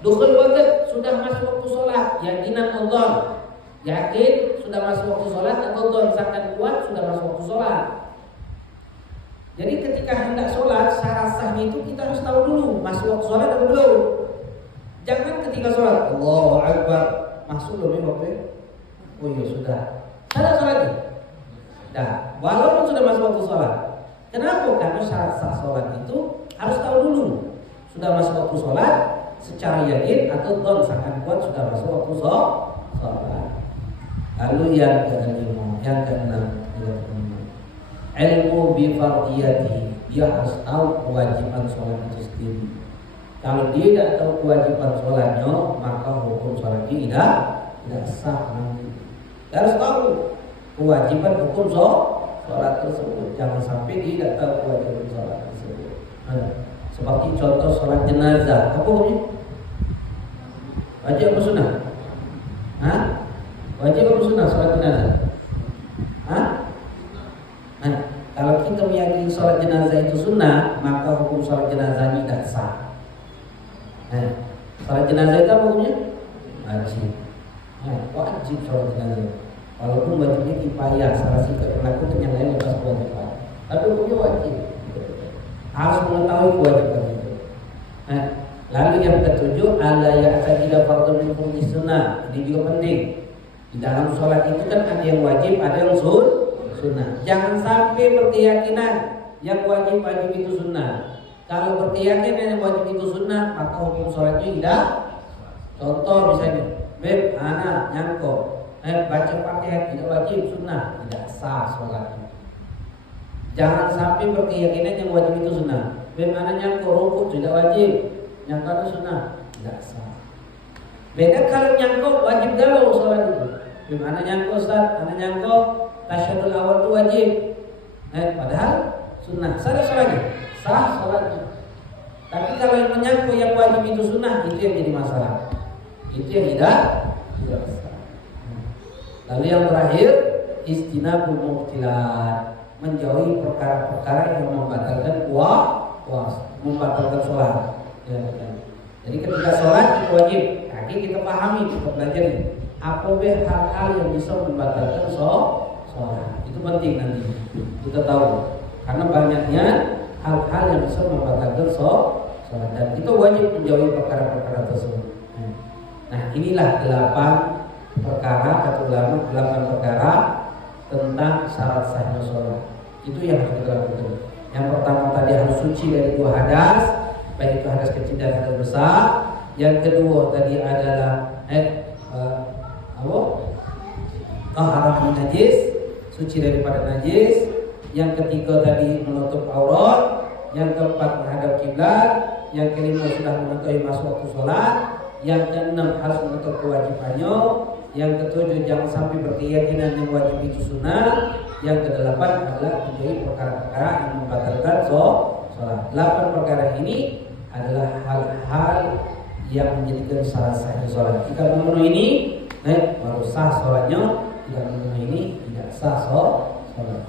dukhul waqt, sudah masuk waktu sholat, yakinan adzan. Yakin sudah masuk waktu sholat atau adzan sangat kuat sudah masuk waktu sholat. Jadi ketika hendak sholat, syarat sahnya itu kita harus tahu dulu masuk waktu sholat atau belum. Jangan ketika sholat Allahu Akbar masuk belum waktu? Oh iya sudah. Syarat sholatnya? Dah. Walaupun sudah masuk waktu sholat. Kenapa? Karena syarat sah sholat itu harus tahu dulu sudah masuk waktu sholat secara yakin atau don sangat kuat sudah masuk waktu sholat. Lalu yang kelima, yang keenam, ilmu bifardiyati, dia harus tahu kewajiban sholat itu sendiri. Kalau dia tidak tahu kewajiban sholatnya, maka hukum sholatnya tidak sah. Dia harus tahu kewajiban hukum sholat. sholat tersebut. Jangan sampai tidak tahu kewajiban sholat tersebut. Seperti contoh sholat jenazah, apa hukumnya? Wajib apa sunnah? Wajib apa sunnah sholat jenazah? Kalau kita meyakini sholat jenazah itu sunnah, maka hukum sholat jenazah tidak sah. Sholat jenazah itu apa hukumnya? Wajib. Wajib sholat jenazah. Walaupun wajibnya kifayah, salah sikap yang lakukan yang lain lepas kewajiban. Tapi hukumnya wajib. Harus mengetahui kewajiban itu. Lalu yang ketujuh, ala ya'taqida fardhu min fardhi sunnah. Ini juga penting. Di dalam sholat itu kan ada yang wajib, ada yang sunnah. Jangan sampai berkeyakinan yang wajib itu sunnah. Kalau berkeyakinan yang wajib itu sunnah, maka hukum sholatnya tidak. Contoh misalnya, anak nyangkok, baca Fatihah tidak wajib, sunnah, tidak sah sholatnya. Jangan sampai berkeyakinan yang wajib itu sunnah. Anak nyangkok rukuk tidak wajib, nyangkok itu sunnah, tidak sah. Beda kalau nyangkok wajib galau sholat itu. Anak nyangkok Ustaz, anak nyangkok tasyahudul awal itu wajib. Padahal sunnah. Sah sholatnya? Sah sholatnya. Tapi kalau yang menyangkut yang wajib itu sunnah, itu yang jadi masalah. Itu yang tidak sah. Lalu yang terakhir, istinabul mubtilat, menjauhi perkara-perkara yang membatalkan puasa, membatalkan sholat. Jadi ketika sholat itu wajib. Tadi kita pahami, kita belajar apa hal-hal yang bisa membatalkan sholat. Itu penting nanti kita tahu, karena banyaknya hal-hal yang bisa membatalkan sholat dan kita wajib menjauhi perkara-perkara tersebut. Nah, inilah 8 perkara kata ulama, 8 perkara tentang syarat sahnya sholat. Itu yang harus kita lakukan. Yang pertama tadi harus suci dari 2 hadas, baik itu hadas kecil dan hadas besar. Yang kedua tadi adalah taharah najis, suci daripada najis. Yang ketiga tadi menutup aurat. Yang keempat menghadap kiblat. Yang kelima sudah mengetahui masuk waktu sholat. Yang keenam harus menutup kewajibannya. Yang ketujuh jangan sampai berkeyakinan yang wajib itu sunnah. Yang kedelapan adalah menjauhi perkara-perkara yang membatalkan sholat. 8 perkara ini adalah hal-hal yang menjadikan syarat sahnya sholat. Jika memenuhi ini, baru sah sholatnya. Tidak memenuhi ini, tidak sah sholat.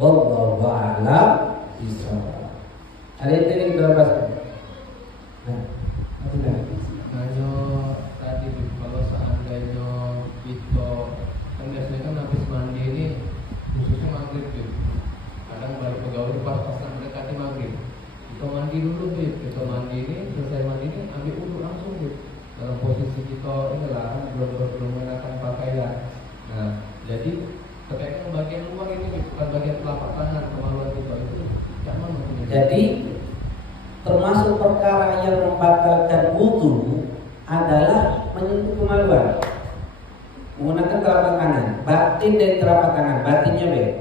Wallahu a'lam bishawab. Ada yang kita bahas. Tadi kalau seandainya kita kan biasanya kan habis mandi ini khususnya maghrib tuh. Kadang balik pegawai pas mendekati maghrib. Kita mandi dulu kita mandi ini, selesai mandi ini ambil wudu langsung dalam posisi kita inilah belum mengenakan pakaian. Nah, jadi terkait dengan bagian luar ini bukan bagian telapak tangan kemaluan kita itu jangan mempunyai. Jadi termasuk perkara yang membatalkan wudu adalah menyentuh kemaluan menggunakan telapak tangan, batin dari telapak tangan, batinnya beda.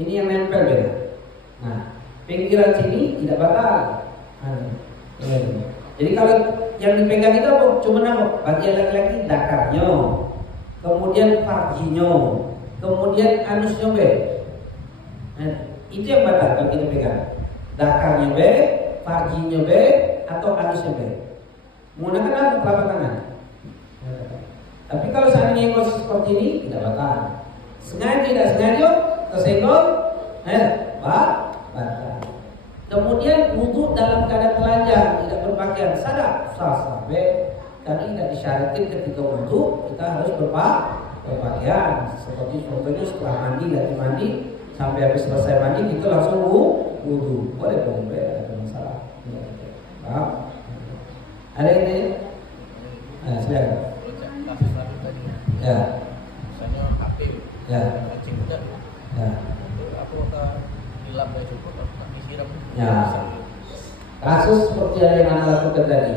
Ini yang nempel beda. Nah, pinggiran sini tidak batal. Jadi kalau yang dipegang itu apa? Cuma apa? Bagian laki-laki dakarnya, kemudian farjinya, kemudian anusnya be. Itu yang batal kalau kita pegang. Dakarnya be, farjinya be, atau anusnya be. Menggunakan apa? Telapak tangan. Tapi kalau seandainya yang seperti ini tidak batal. Sengaja tidak sengaja tersenggol, batal. Kemudian wudu dalam keadaan telanjang, tidak berpakaian, sah be. Karena tidak disyaratkan ketika wudu kita harus berpakaian. Seperti contohnya setelah mandi, lagi mandi sampai habis selesai mandi kita langsung wudu. Boleh, ada masalah. Ada ini? Silakan. Kasus lalu tadi. Ya. Misalnya HP. Ya. Cacing udah. Ya. Apakah dilap dari cukup atau disiram? Ya. Kasus seperti yang anak lakukan tadi.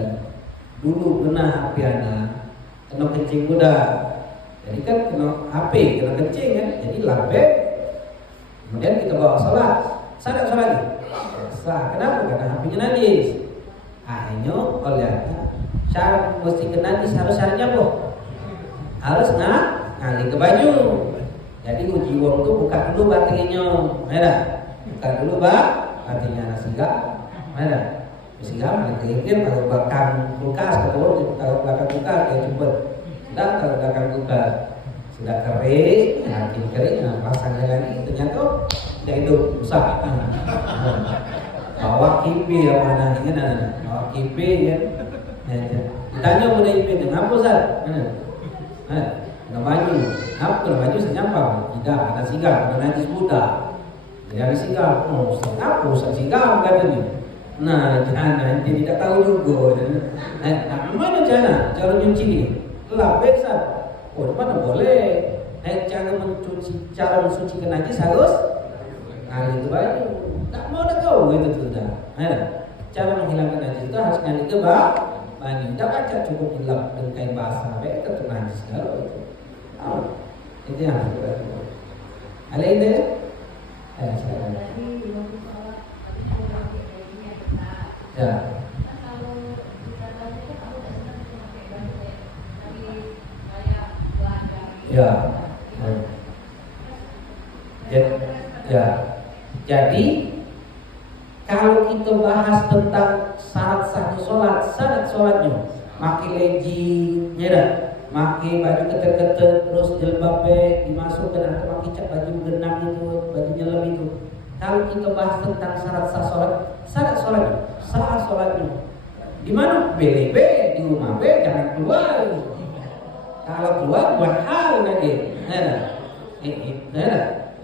Dulu kena HP anak, kena kencing kuda. Jadi kan kena HP, kena kencing kan. Jadi lape. Kemudian kita bawa sholat. Sadar sholat. Sah. Kenapa? Karena HP-nya najis. Akhirnya oleh syarat mesti kena najis harus syaratnya apa? Harus ngalih ke baju. Jadi uji wong tuh buka dulu baterainya, mana? Buka dulu baterainya nasiga, mana? Nasiga mungkin kalau belakang kulkas kalau belakang kulkas dia cepet, dan kalau belakang kulkas sudah kering, yakin kering, nah pasangnya lagi ternyata tidak hidup rusak. Bawa kipi yang mana ini bawa kipi ya. Ditanya udah kipi dengan apa Ustaz? Nggak baju, apa baju senyampang? Tidak, ada sigam, ada najis budak. Jadi ada sigam, oh Ustaz, apa Ustaz sigam katanya? Nah, jangan nanti tidak tahu juga. Nah, mana cara nyuci ini? Lap besar. Oh, mana boleh? Cara mensucikan najis harus ngali ke baju. Tak mau dah kau itu sudah. Cara menghilangkan najis itu harus ngali ke baju. Tak baca cukup hilap dengan kain basah. Baik itu najis kalau itu. Itu yang harus kita lakukan. Ada ide? Sekarang. Ya. Ya. Ya. Jadi kalau kita bahas tentang syarat sahnya syarat sholatnya, pakai legging, ya, pakai baju ketat-ketat, terus jilbabnya dimasukkan atau pakai baju genang itu, baju nyelam itu. Kalau kita bahas tentang syarat sholatnya, di mana? BLB di rumah B jangan keluar. Kalau keluar buat hal lagi,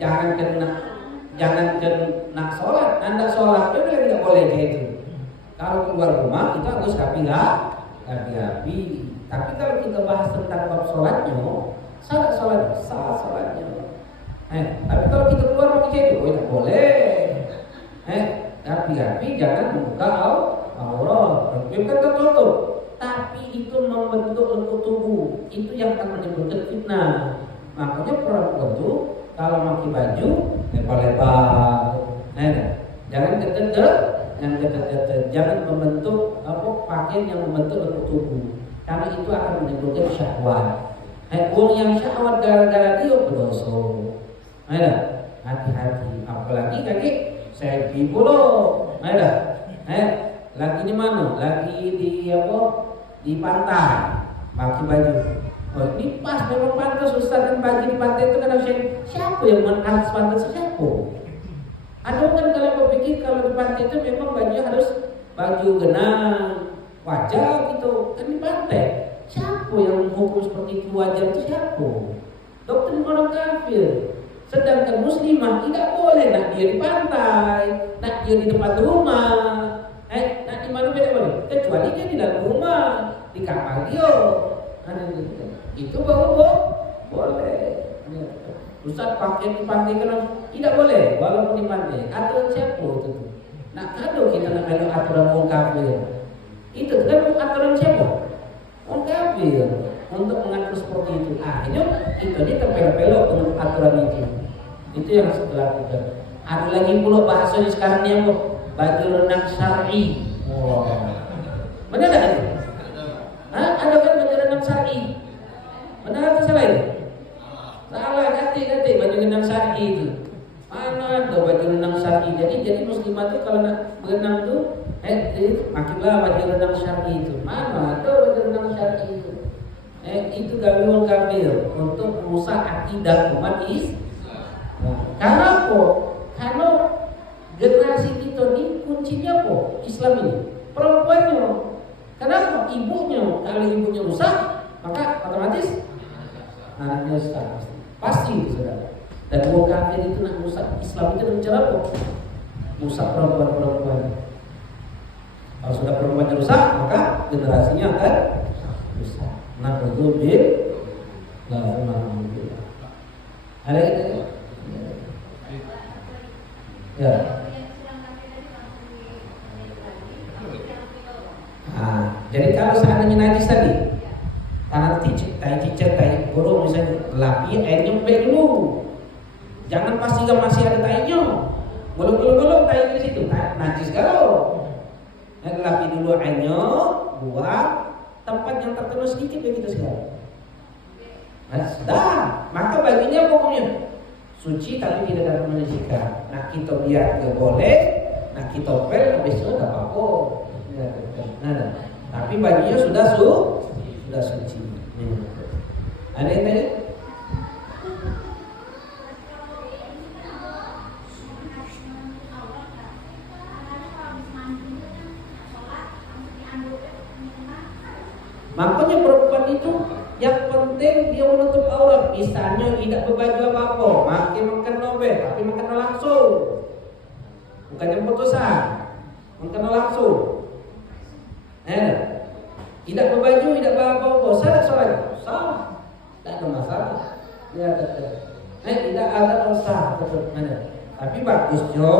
jangan kena sholat. Anda sholat itu tidak boleh kayak itu. Kalau keluar rumah kita harus rapi-rapi. Tapi kalau kita bahas tentang bab sholatnya, syarat sholatnya. Tapi kalau kita keluar pakai itu, tidak boleh. Rapi-rapi, jangan membuka aurat. Bukan tertutup. Tapi itu membentuk lengan tubuh, itu yang akan menimbulkan fitnah. Makanya perempuan itu kalau pakai baju lebar-lebar, jangan ketat, jangan membentuk pakaian yang membentuk lengan tubuh, karena itu akan menimbulkan syahwat. Orang yang syahwat gara-gara dia berdosa. Hati-hati, apalagi kaki selfie pula, lagi di mana? Lagi di pantai, pakai baju. Oh, ini pas memang pantas Ustaz, kan baju di pantai itu kan harusnya siapa yang pantas siapa? Ada kan kalau berpikir kalau di pantai itu memang bajunya harus baju genang, wajar gitu. Kan di pantai, siapa yang menghukum seperti itu wajar itu siapa? Doktrin orang kafir. Sedangkan muslimah tidak boleh nak dia di pantai, nak dia di tempat rumah. Nak di mana beda boleh? Kecuali dia di dalam rumah, di kamar dia. Itu baru boleh. Ustaz pakai di pantai kan tidak boleh, walaupun di pantai. Aturan siapa itu? Nak kalau kita nak ada aturan orang kafir, itu kan aturan siapa? Orang kafir untuk mengatur seperti itu. Akhirnya kita ini terpelok-pelok dengan aturan itu. Itu yang setelah kita. Ada lagi pula bahasanya sekarang ni apa? Baju renang syar'i. Wow. Benar tak itu? Ada kan baju renang syar'i? Benar atau salah itu? Salah, ganti baju renang syar'i itu. Mana ada baju renang syar'i? Jadi muslimah tu kalau nak berenang tu, pakailah baju renang syar'i itu. Mana ada baju renang syar'i itu? Itu gabungan kafir untuk merusak akidah umat Islam. Karena apa? Karena generasi kita ni kuncinya apa? Islam ini perempuannya. Kenapa? Ibunya. Kalau ibunya rusak, maka otomatis anaknya rusak. Pasti saudara. Dan orang kafir itu nak rusak Islam itu dengan cara apa? Rusak perempuan-perempuan. Kalau sudah perempuannya rusak, maka generasinya akan rusak. Nah, betul. Ada itu? Ya. Jadi kalau seandainya najis tadi, karena tai burung misalnya, lapi airnya baik dulu. Jangan pas jika masih ada tainya, golong tai di situ, najis galau. Lapi dulu airnya, buat tempat yang terkena sedikit begitu sekali. Dah, maka baginya pokoknya suci tapi tidak dapat mensucikan. Nak kita biar ke boleh, nak kita pel habis itu tak apa-apa. Nah, tapi bajunya sudah suci. Ada yang tanya? Makanya perempuan itu yang penting dia menutup aurat. Misalnya tidak berbaju apa-apa, makan nobe, tapi makan langsung. Bukan yang putusan, makan langsung. Tidak berbaju, tidak apa-apa, salah sholat, salah, tidak ada masalah. Ya, tidak ada dosa, tetap ada. Tapi bagusnya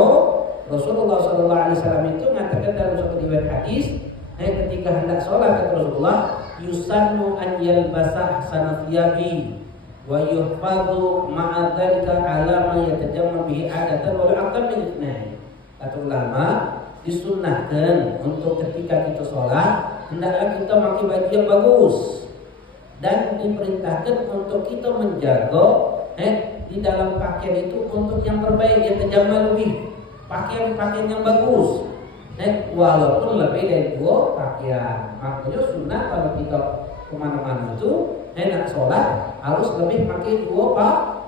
Rasulullah SAW itu mengatakan dalam suatu riwayat hadis, ketika hendak sholat kata Rasulullah, yusannu an yalbasa ahsana thiyabi wa yuhfadhu ma'a dzalika ala ma yatajamma bihi adatan wa yu'aqqal min ithnain. Kata ulama, disunnahkan untuk ketika kita sholat hendaklah kita pakai baju yang bagus, dan diperintahkan untuk kita menjaga di dalam pakaian itu untuk yang terbaik, yang terjamal lebih, pakaian yang bagus. Walaupun lebih dari 2 pakaian. Makanya sunnah kalau kita kemana-mana itu nak sholat harus lebih pakai 2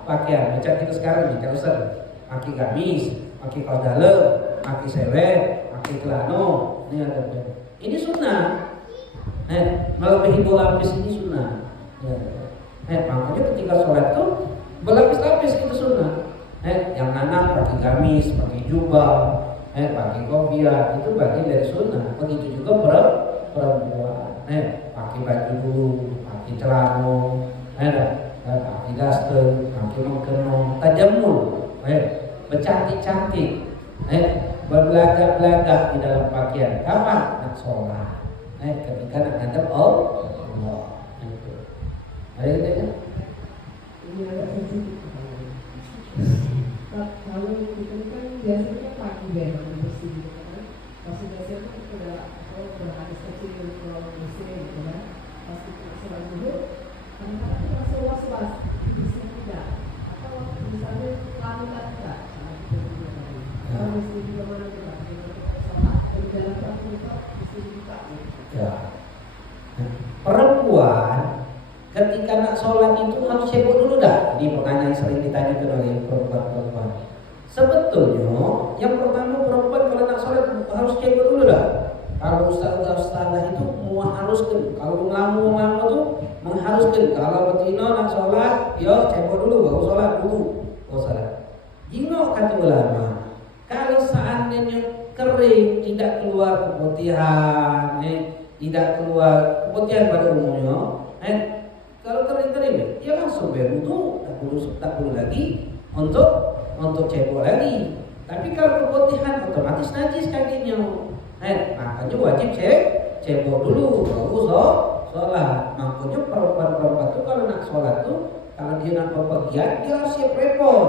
pakaian. Macam kita sekarang nih, kalau sering pakai gamis, pakai kaos dalam, pakai sewek, pakai celana. Ini sunnah. Melebihi 2 lapis ini sunnah. Makanya ketika sholat tuh berlapis-lapis itu sunnah. Yang anak pakai gamis, pakai jubah, pakai kopiah, itu bagian dari sunnah. Begitu juga perempuan, pakai baju dulu, pakai celana, pakai daster, pakai mengkenong, tajamul, bercantik-cantik, berbelagak-belagak di dalam pakaian. Kapan? Nak sholat, ketika nak ngadep Allah. Ada yang tanya? Ini ada sensitif. Kalau kita kan biasanya pagi memang bersih gitu kan. Pas biasanya kan kita berhadis kecil kalau bersih gitu kan. Pas kita sholat dulu, kadang-kadang kita rasa was-was bersih tidak. Atau misalnya lalu tidak. Kalau bersih di mana kita sholat berjalan kaki kita bersih juga. Ya. Perempuan ketika nak sholat itu harus cebok dulu dah. Ini pertanyaan sering ditanyakan oleh perempuan-perempuan. Sebetulnya yang pertama perempuan kalau nak sholat harus cebok dulu dah. Kalau ustazah itu mengharuskan, kalau ngelamu tuh mengharuskan. Kalau betina nak sholat, ya cebok dulu baru sholat dulu. Jino kata ulama, kalau seandainya kering tidak keluar keputihan, tidak keluar keputihan pada umumnya, kalau kering-kering, ya langsung berwudu, tak perlu lagi untuk cebok lagi. Tapi kalau keputihan otomatis najis kakinya, makanya wajib cebok dulu baru sholat. Makanya perempuan-perempuan itu kalau nak sholat tuh, kalau dia nak bepergian dia harus siap repot.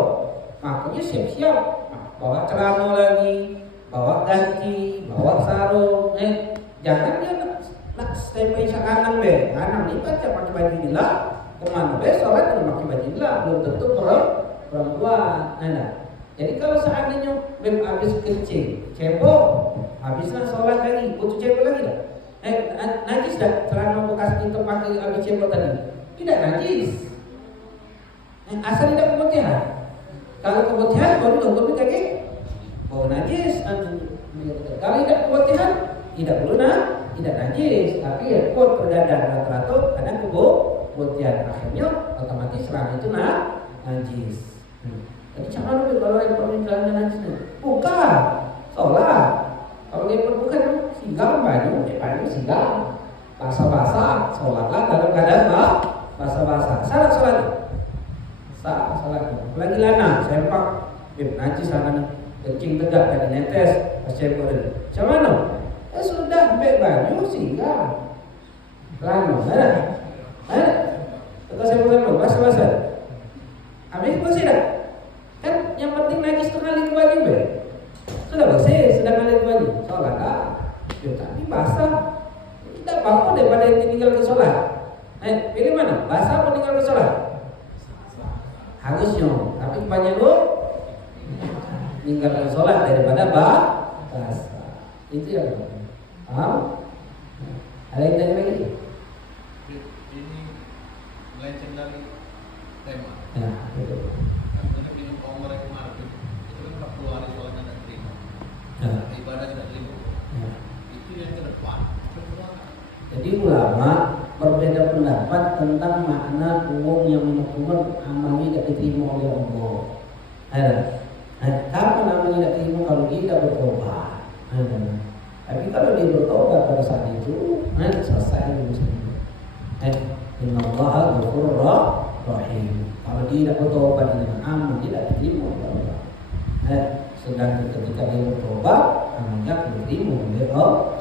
Makanya siap-siap, bawa celana lagi, bawa ganti, bawa sarung, jangan dia nak sampai kanan kanan ini baca pakai baju inilah kemana sholat dengan pakai baju inilah, belum tentu perempuan. Jadi kalau seandainya habis kencing, cebok, habislah sholat lagi, butuh cebok lagi dah. Najis dah celana bekas kita pakai habis cebok tadi? Tidak najis. Asal tidak keputihan. Kalau keputihan baru dong kaki bau najis. Kalau tidak keputihan tidak perlu tidak najis, tapi ya kot bergadang rata-rata karena keputihan, akhirnya otomatis selama itu najis. Jadi jangan lupa kalau yang permintaan najis bukan sholat. Kalau dia bukan sigal baju sigal basah-basah, sholatlah dalam keadaan basah-basah. Salah sholat. Lagi lana, sempak, najis sana kencing tegak tadi netes, pasien boleh. Macam mana? Sudah ambil baju singgah lama, Kata saya boleh basah-basah. Habis bersih dah. Kan yang penting najis tu ngalir ke baju sudah bersih, sudah ngalir ke baju. Sholat lah. Tapi basah. Tidak apa-apa daripada yang tinggal ke sholat. Pilih mana? Basah atau tinggal ke sholat? Harusnya. Tapi banyak lu meninggalkan sholat daripada basah. Itu yang paham? Ada yang tanya lagi? Ini melenceng dari tema. Ya, betul. Karena minum Umar kemarin itu kan 40 hari sholatnya tidak terima. Ya. Ibadah tidak terima. Ya. Itu yang ke depan. Jadi ulama berbeda pendapat tentang makna umum yang menyebutkan amalnya tidak diterima oleh Allah. Kapan amalnya tidak diterima? Kalau dia tidak bertobat. Tapi kalau dia bertobat pada saat itu, selesai urusannya. Innallaha ghafurur rahim. Kalau dia tidak bertobat dengan amal tidak diterima oleh Allah. Sedangkan ketika dia bertobat, amalnya diterima oleh Allah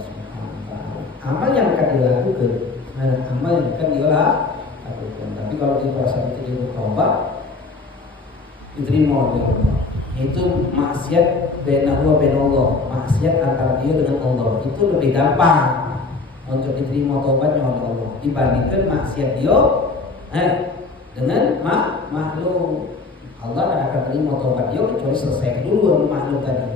Subhanahu wa taala. Amal yang akan dilakukan, amal yang akan dilakukan. Tapi kalau dia pada saat itu dia bertobat, diterima oleh Allah. Itu maksiat bainahu wa bainallah, maksiat antara dia dengan Allah. Itu lebih gampang untuk diterima taubatnya oleh Allah dibandingkan maksiat dia dengan makhluk. Allah tidak akan terima taubat dia kecuali selesai dulu sama makhluk tadi.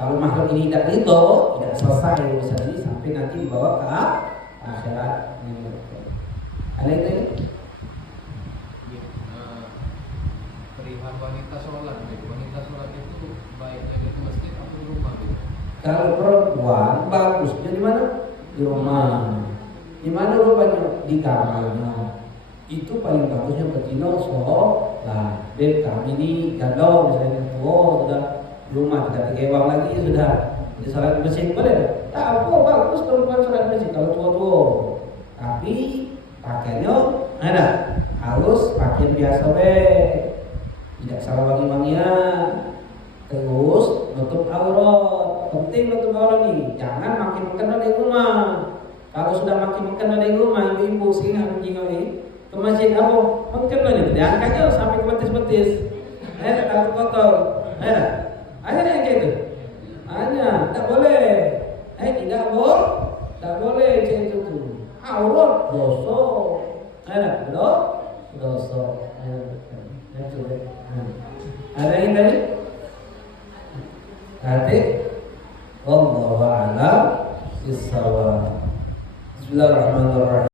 Kalau makhluk ini tidak ridho, tidak selesai urusan ini sampai nanti dibawa ke akhirat. Ada itu? Perihal wanita sholat itu baiknya di masjid atau di rumah? Kalau perempuan bagusnya di mana? Di rumah. Di mana rupanya? Di kamarnya. Itu paling bagusnya betina sholat. Beb kami ini gandong misalnya sudah di rumah tidak dikewang lagi sudah. Jadi sholat di masjid boleh? Tak apa, bagus perempuan sholat di masjid kalau tua-tua. Tapi pakaiannya ada harus pakaian biasa tidak salah wangi-wangian, terus nutup aurat. Penting nutup aurat nih, jangan makin mengenal di rumah. Kalau sudah makin mengenal di rumah, ibu-ibu singa menjingau ini ke masjid apa? Mengenal nih, diangkatnya sampai ke betis-betis. Takut kotor. Ada yang kayak itu? Hanya, tak boleh. Tidak boleh kayak itu tuh. Aurat dosa. Betul? Dosa. Ada yang tadi? Hati Wallahu a'lam bishawab. Bismillahirrahmanirrahim.